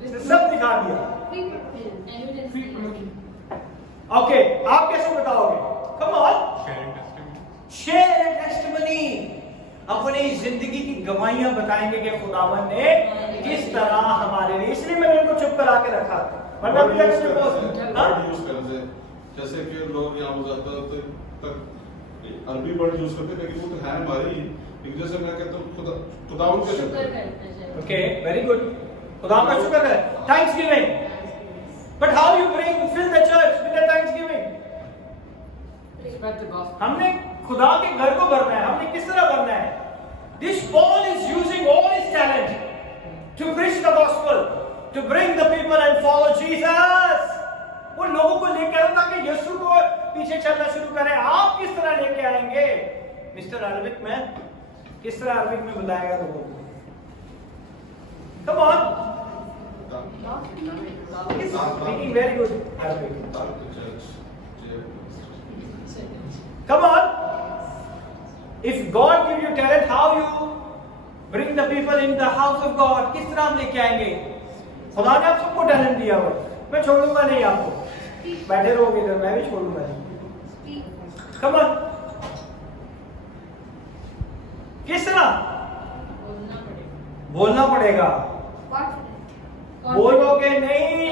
इसने सब दिखा दिया। ओके, आप कैसे बताओगे? Come on, share A testimony. अपनी जिंदगी की गवाहियां बताएंगे कि खुदावन ने किस तरह हमारे लिए, इसलिए मैंने उनको चुप करा के रखा। वरना भी जैसे कि लोग यहाँ हो जाता तक अरबी वर्ड यूज करते, लेकिन वो तो है हमारी। लेकिन जैसे मैं कहता हूँ खुदावन के शुक्र। Okay, very good. खुदा का शुक्र है, thanksgiving. But how you fill the church with thanksgiving? हमने खुदा के घर को भरना है। हमने किस तरह भरना है? This Paul is using all his talent to preach the gospel, to bring the people and follow Jesus. वो लोगों को लेकर आता कि यीशु को पीछे चलना शुरू करें। आप किस तरह लेके आएंगे? मिस्टर अरबिक में किस तरह अरबिक में बताएगा लोगों को? Come on, speaking very good Arabic. Come on, if God give you talent, how you bring the people in the house of God? किस तरह हम लेके आएंगे? खुदा ने आप सबको टैलेंट दिया हुआ, मैं छोड़ूंगा नहीं आपको। बैठे रहोगे इधर, मैं भी छोड़ूंगा नहीं। कम ऑन, किस तरह बोलना पड़ेगा? बोलोगे नहीं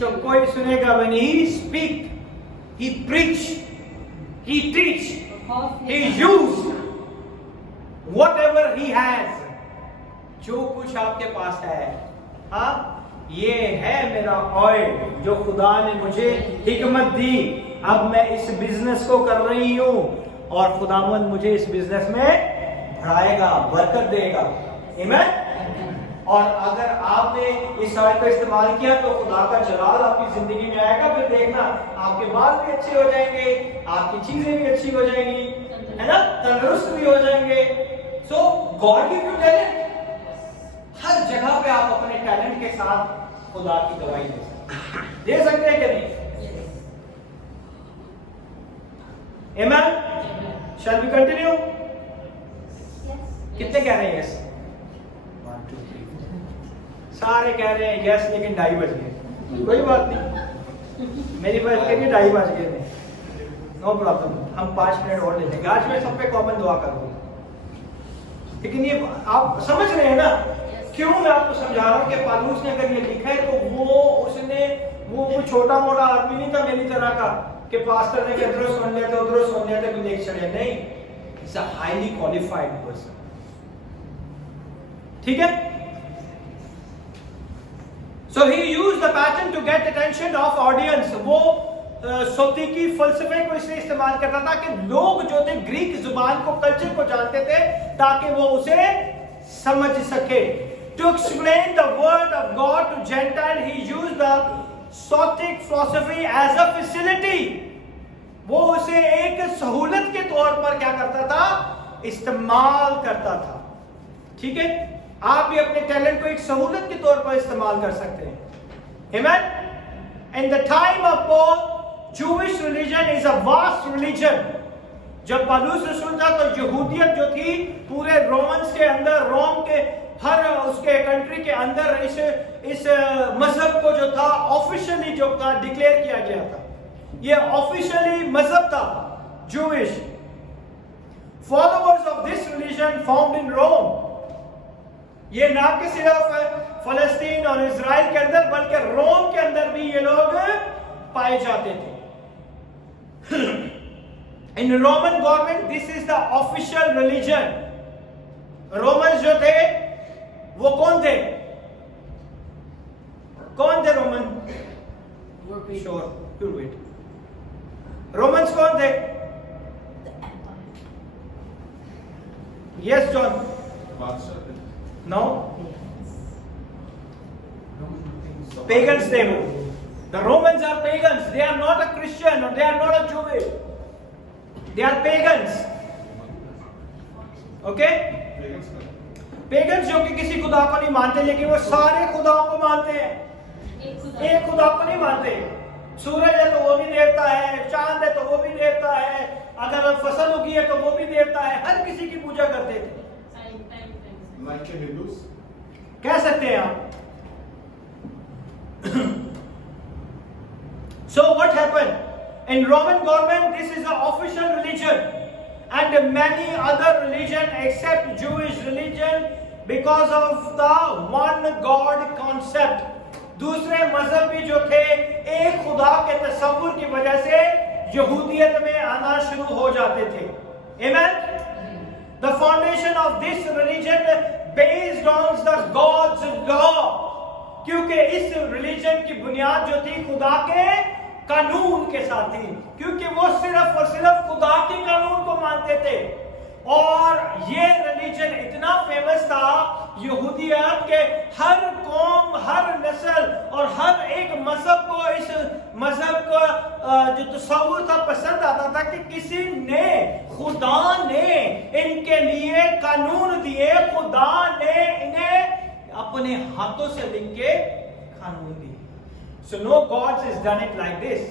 तो कोई सुनेगा। When he speak, he preach, he teach, he use whatever he has, जो कुछ आपके पास है। हाँ, ये है मेरा ऑयल जो खुदा ने मुझे हिकमत दी। अब मैं इस बिजनेस को कर रही हूं और खुदावंद मुझे इस बिजनेस में बढ़ाएगा, बरकत देगा। आमीन। और अगर आपने इस ऑयल का इस्तेमाल किया तो खुदा का जलाल आपकी जिंदगी में आएगा। फिर देखना आपके बाल भी अच्छे हो जाएंगे, आपकी चीजें भी अच्छी हो जाएंगी, है ना, तंदुरुस्त भी हो जाएंगे। सो गॉड गिव यू टैलेंट। हर जगह पे आप अपने टैलेंट के साथ खुदा की गवाही दे सकते हैं कि नहीं? आमीन। Shall we continue? कितने कह रहे हैं यस? 1 2 3 सारे कह रहे हैं यस, लेकिन 2:30 बज गए। कोई बात नहीं, मेरी बात के लिए 2:30 बज गए थे, नो प्रॉब्लम। हम 5 मिनट और ले लेंगे। आज मैं सब पे कॉमन दुआ करूंगा, लेकिन ये आप समझ रहे हैं ना क्यों मैं आपको समझा रहा हूं कि पौलुस ने अगर ये लिखा है तो वो छोटा मोटा आदमी नहीं था मेरी तरह का कि पास्टर ने इधर सुन लिया था उधर सुन लिया था कि लेक्चर है। नहीं, it's a highly qualified person. ठीक है? So he used the pattern to get attention of audience. वो सौतीकी फलसफे को इसलिए इस्तेमाल करता था कि लोग जो थे ग्रीक जुबान को, कल्चर को जानते थे ताकि वो उसे समझ सके. To explain the word of God to Gentile, he used the Sothic philosophy as a facility. वो उसे एक सहूलत के तौर पर क्या करता था, इस्तेमाल करता था. ठीक है, आप भी अपने टैलेंट को एक सहूलत के तौर पर इस्तेमाल कर सकते हैं. Amen. In the time of Paul, Jewish religion is a vast religion. जब पौलुस रसूल था तो यहूदियत जो थी पूरे रोमन्स के अंदर, रोम के हर उसके कंट्री के अंदर इस मजहब को जो था ऑफिशियली जो था डिक्लेयर किया गया था. ये ऑफिशियली मजहब था Jewish. Followers of this religion found in Rome. ये ना कि सिर्फ फलस्तीन और इजराइल के अंदर बल्कि रोम के अंदर भी ये लोग पाए जाते थे. In Roman government, this is the official religion. Romans जो थे वो कौन थे? कौन थे Roman? Sure, you wait. Romans कौन थे? Yes, John. No. Pagans they were. The Romans are pagans. They are not a Christian or they are not a Jewish. They are pagans. Okay? Pagans जो कि किसी खुदा को नहीं मानते, लेकिन वो सारे खुदाओं को मानते हैं. एक खुदा को नहीं मानते. सूरज है तो वो भी देवता है, चांद है तो वो भी देवता है, अगर फसल उगी है तो वो भी देवता है. हर किसी की पूजा करते थे. Like Hindus? कह सकते हैं आप. So what happened? In Roman government, this is the official religion, and many other religion except Jewish religion because of the one God concept. दूसरे मजहब भी जो थे एक खुदा के तस्वुर की वजह से यहूदियत में आना शुरू हो जाते थे. Amen. The foundation of this religion based on the God's law. क्योंकि इस रिलीजन की बुनियाद जो थी खुदा के कानून के साथ थी, क्योंकि वो सिर्फ और सिर्फ खुदा के कानून को मानते थे. और ये रिलीजन इतना फेमस था यहूदियत के हर कौम, हर नस्ल और हर एक मजहब को इस मजहब का जो तस्वुर था पसंद आता था कि किसी ने, खुदा ने इनके लिए कानून दिए, खुदा ने इन्हें अपने हाथों से लिख के कानून दिए. So no God has done it like this.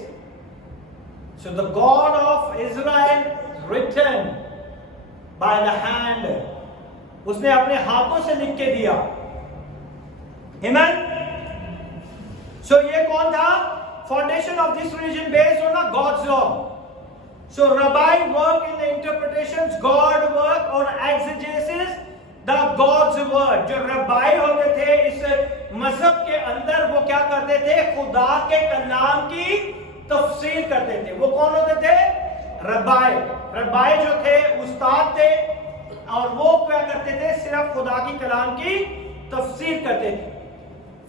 So the God of Israel written by the hand, उसने अपने हाथों से लिख के दिया. Amen. So ये कौन था? Foundation of this religion based on the God's law. So Rabbi work in the interpretations, God work on exegesis, the God's word. जो रबाई होते थे इस मजहब के अंदर वो क्या करते थे? खुदा के कलाम की तफसीर करते थे. वो कौन होते थे? रबाई. रबाई जो थे उस्ताद थे और वो क्या करते थे? सिर्फ खुदा की कलाम की तफसीर करते थे.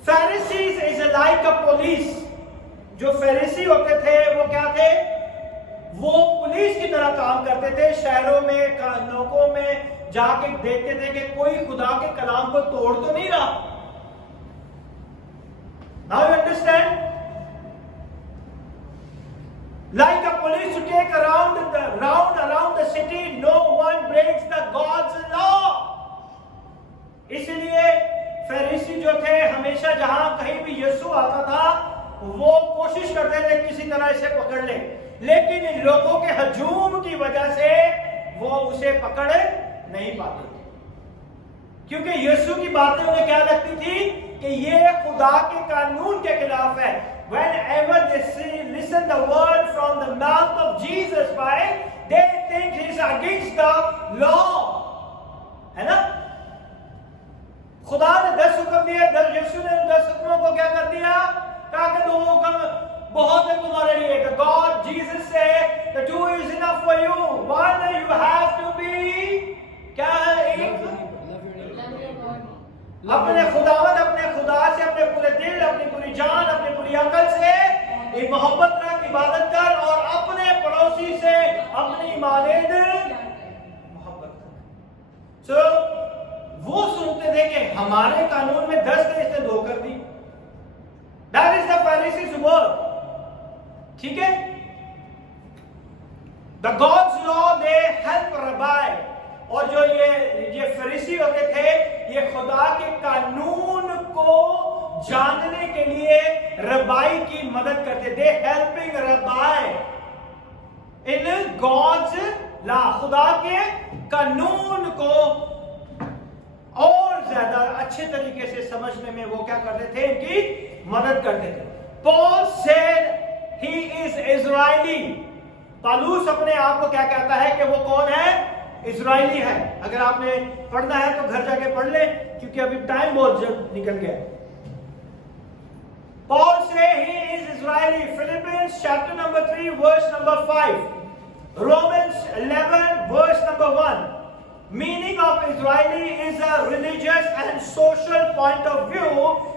Pharisees is like a police. जो फरीसी होते थे वो क्या थे? वो पुलिस की तरह काम करते थे. शहरों में, लोगों में जाके देखते थे कि कोई खुदा के कलाम को तोड़ तो नहीं रहा. Now you understand? Like a police to take round around the city, no one breaks the God's law. इसलिए फरीसी जो थे हमेशा जहां कहीं भी यीशु आता था वो कोशिश करते थे किसी तरह इसे पकड़ ले, लेकिन इन लोगों के हजूम की वजह से वो उसे पकड़ नहीं पाते थे, क्योंकि यीशु की बातें उन्हें क्या लगती थी कि ये खुदा के कानून के खिलाफ है. Whenever they listen the word from the mouth of Jesus Christ, they think he is against the law. है ना? खुदा ने 10 हुक्म दिए, यीशु ने 10 हुक्मों को क्या कर दिया? कहा कि 2 हुक्म बहुत है तुम्हारे लिए. God, Jesus said, the 2 is enough for you. 1, you have to be क्या है? एक अपने खुदावंद, अपने खुदा से अपने पूरे दिल, अपनी पूरी जान, अपनी पूरी अकल से एक मोहब्बत रख. इबादत कर और अपने पड़ोसी से अपनी मानेद मोहब्बत कर। सो वो सुनते थे कि हमारे कानून में 10 थे, इसने 2 कर दी। That is the Pharisees work. ठीक है, the God's law they help rabbi, और जो ये फरीसी होते थे ये खुदा के कानून को जानने के लिए रबाई की मदद करते थे। हेल्पिंग रबाई इन गॉड्स लॉ, खुदा के कानून को और ज्यादा अच्छे तरीके से समझने में वो क्या करते थे, इनकी मदद करते थे। Paul said he is Israeli. Paulus अपने आप को क्या कहता है कि वो कौन है, इजराइली है। अगर आपने पढ़ना है तो घर जाके पढ़ ले, क्योंकि अभी टाइम बहुत जल्द निकल गया। Paul say he is Israeli. Philippians chapter number 3 verse number 5. Romans 11 verse number 1. Meaning of Israeli is a religious and social point of view.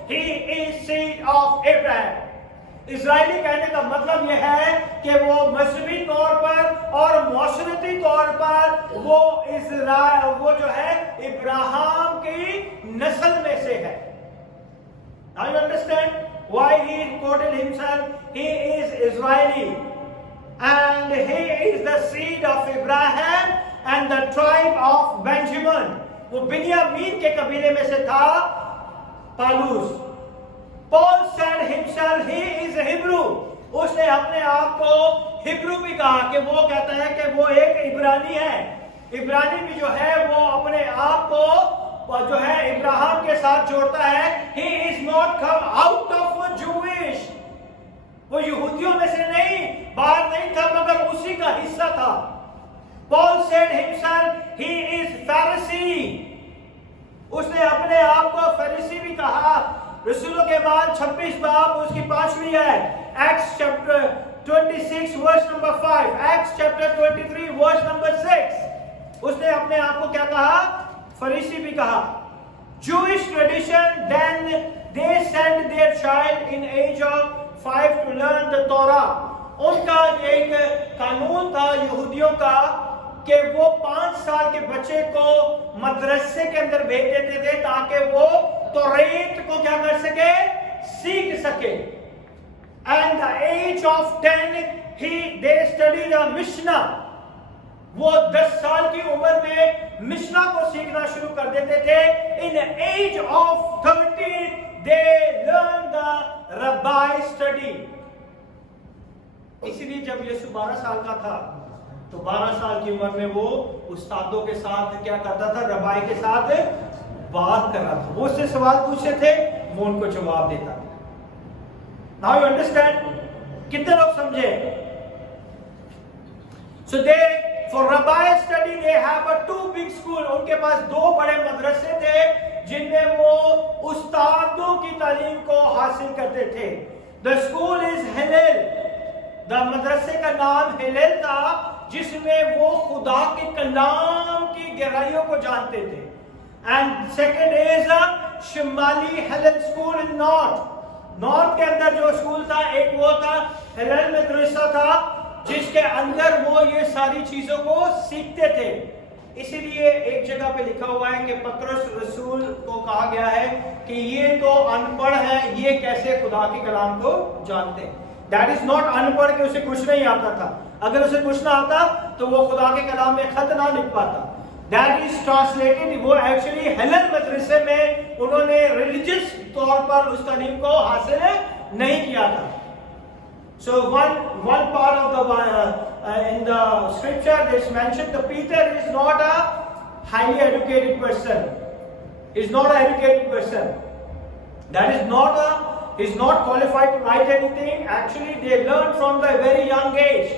He is seed of Abraham. Israeli कहने का मतलब यह है कि वो मजहबी तौर पर और मौशरती तौर पर वो जो है इब्राहिम की नस्ल में से है। Now you understand why he quoted himself, he is Israeli and he is the seed of Abraham and the tribe of Benjamin. वो बिन्यामीन के कबीले में से था Paulus. Paul said himself he is a Hebrew. उसने अपने आप को हिब्रू भी कहा, कि वो कहता है कि वो एक इब्रानी है। इब्रानी भी जो है वो अपने आप को जो है इब्राहिम के साथ जोड़ता है। He is not come out of Jewish. वो यहूदियों में से नहीं, बाहर नहीं था, मगर उसी का हिस्सा था। Paul said himself he is Pharisee. उसने अपने आप को फरीसी भी कहा। रसूलों के बाद 26 बाब उसकी 5वीं है। Acts chapter 26 verse number 5, Acts chapter 23 verse number 6। उसने अपने आप को क्या कहा, फरीसी भी कहा। Jewish tradition, then they send their child in age of 5 to learn the Torah. उनका एक कानून था यहूदियों का कि वो 5 साल के बच्चे को मदरसे के अंदर भेज देते थे ताकि वो तौरात को क्या कर सके, सीख सके। And the age of 10 they study the Mishnah. वो 10 साल की उम्र में मिशना को सीखना शुरू कर देते थे। इन as of 13 they learn the rabbi study. इसीलिए जब यीशु 12 साल का था तो 12 साल की उम्र में वो उस्तादों के साथ क्या करता था, रबाई के साथ बात कर रहा था। वो उससे सवाल पूछते थे, वो उनको जवाब देता था। Now you understand? कितने लोग समझे? So they for rabbi study they have a 2 big school. उनके पास 2 बड़े मदरसे थे जिनमें वो उस्तादों की तालीम को हासिल करते थे। The school is Hillel. The मदरसे का नाम हिलेल था, जिसमें वो खुदा के कलाम की गहराइयों को जानते थे। एंड सेकंड इज शिमाली हेलेल स्कूल इन नॉर्थ के अंदर जो स्कूल था, एक वो था हेलेल मदरसा था, जिसके अंदर वो ये सारी चीजों को सीखते थे। इसीलिए एक जगह पे लिखा हुआ है कि पतरस रसूल को कहा गया है कि ये तो अनपढ़ है, ये कैसे खुदा के कलाम को जानते हैं। दैट इज नॉट अनपढ़ कि उसे कुछ नहीं आता था। अगर उसे कुछ ना आता तो वो खुदा के कलाम में खत ना लिख पाता। That is translated. वो एक्चुअली हेलेल मदरसे में उन्होंने रिलीजियस तौर पर उस तालीम को हासिल नहीं किया था। So one part of the in the scripture is mentioned that Peter is not a highly educated person. Is not an educated person. That is not is not qualified to write anything. Actually, they learn from the very young age.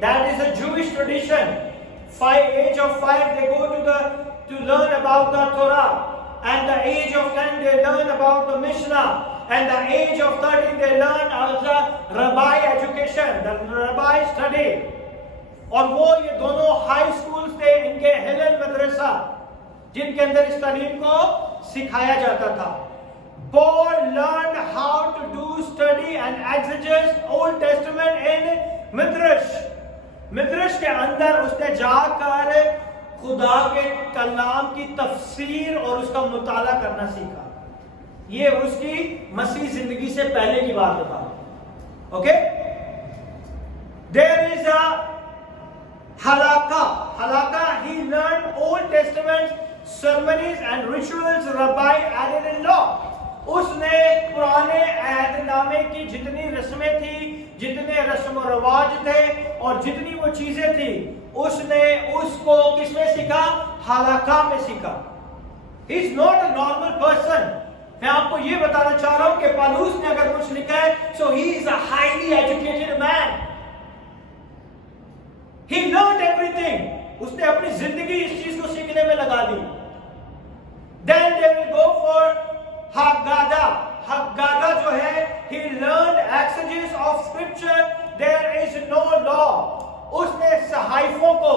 That is a Jewish tradition. Age of 5 they go to learn about the Torah, and the age of 10 they learn about the Mishnah. And the age of 13 they learn also rabbi education, the rabbi study. और वो ये दोनों हाई स्कूल्स थे इनके हेलेल मदरसा, जिनके अंदर इस तालीम को सिखाया जाता था। Paul learned how to do study and exegese Old Testament in Midrash. मिद्रश के अंदर उसने जाकर खुदा के कलाम की तफसीर और उसका मुताला करना सीखा। ये उसकी मसीह जिंदगी से पहले की बात बता। Okay, there is a halakha. He learned Old Testament sermons and rituals Rabbi added in law. उसने पुराने अहदनामे की जितनी रस्में थी, जितने रस्म और रवाज थे और जितनी वो चीजें थी, उसने उसको किसमें सीखा? हलाका में सीखा। He is not a normal person. मैं आपको ये बताना चाह रहा हूं कि पौलुस ने अगर कुछ लिखा है, so he is a highly educated man. He learned everything. उसने अपनी जिंदगी इस चीज को सीखने में लगा दी। Then they will go for Haggadah जो है, he learned exegesis of scripture. There is no law. उसने सहाइफों को,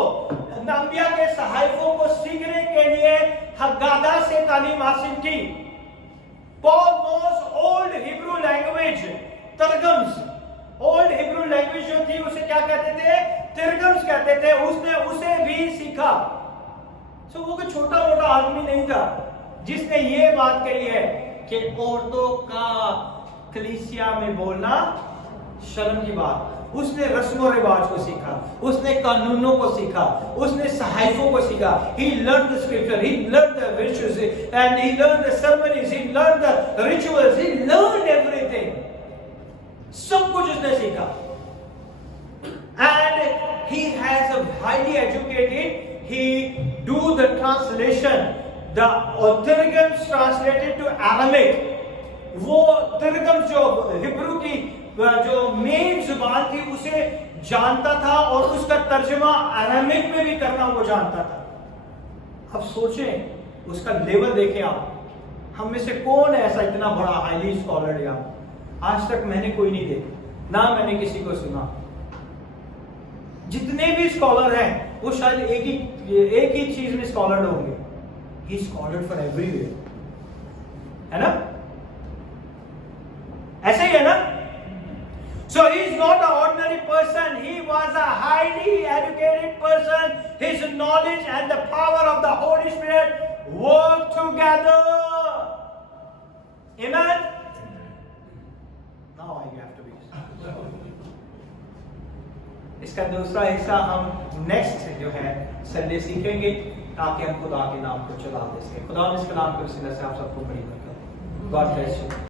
नबिया के सहाइफों को सीखने के लिए हग्गादा से तालीम हासिल की। Paul knows old Hebrew language, Targums. Old Hebrew language जो थी उसे क्या कहते थे? तिरगम्स कहते थे। उसने उसे भी सीखा। सो वो कोई छोटा मोटा आदमी नहीं था जिसने ये बात कही है कि औरतों का कलीसिया में बोलना शर्म की बात। उसने रस्मों रिवाज को सीखा, उसने कानूनों को सीखा, उसने सहाइफों को सीखा। He learned the scripture, he learned the virtues, and he learned the ceremonies, he learned the rituals, he learned everything. सब कुछ उसने सीखा। And he has a highly educated, he do the translation, the Targums translated to Aramaic. वो तर्गम जो हिब्रू की जो मेन जुबान थी उसे जानता था और उसका तर्जुमा अरामिक में भी करना वो जानता था। अब सोचें उसका लेवल देखें आप। हम में से कौन है ऐसा इतना बड़ा हाईली स्कॉलर या? आज तक मैंने कोई नहीं देखा, ना मैंने किसी को सुना। जितने भी स्कॉलर हैं वो शायद एक ही चीज में स्कॉलर होंगे। ही स्कॉलर फॉर एवरीवेयर, है ना? ऐसे ही है ना? So he is not an ordinary person. He was a highly educated person. His knowledge and the power of the Holy Spirit work together. Amen? Now I have to be. इसका दूसरा हिस्सा हम नेक्स्ट जो है संडे सीखेंगे ताकि हम खुदा के नाम को चला दे सकें। खुदा इस कलाम के वसीले से आप सबको बड़ी बरकत दे। God bless you.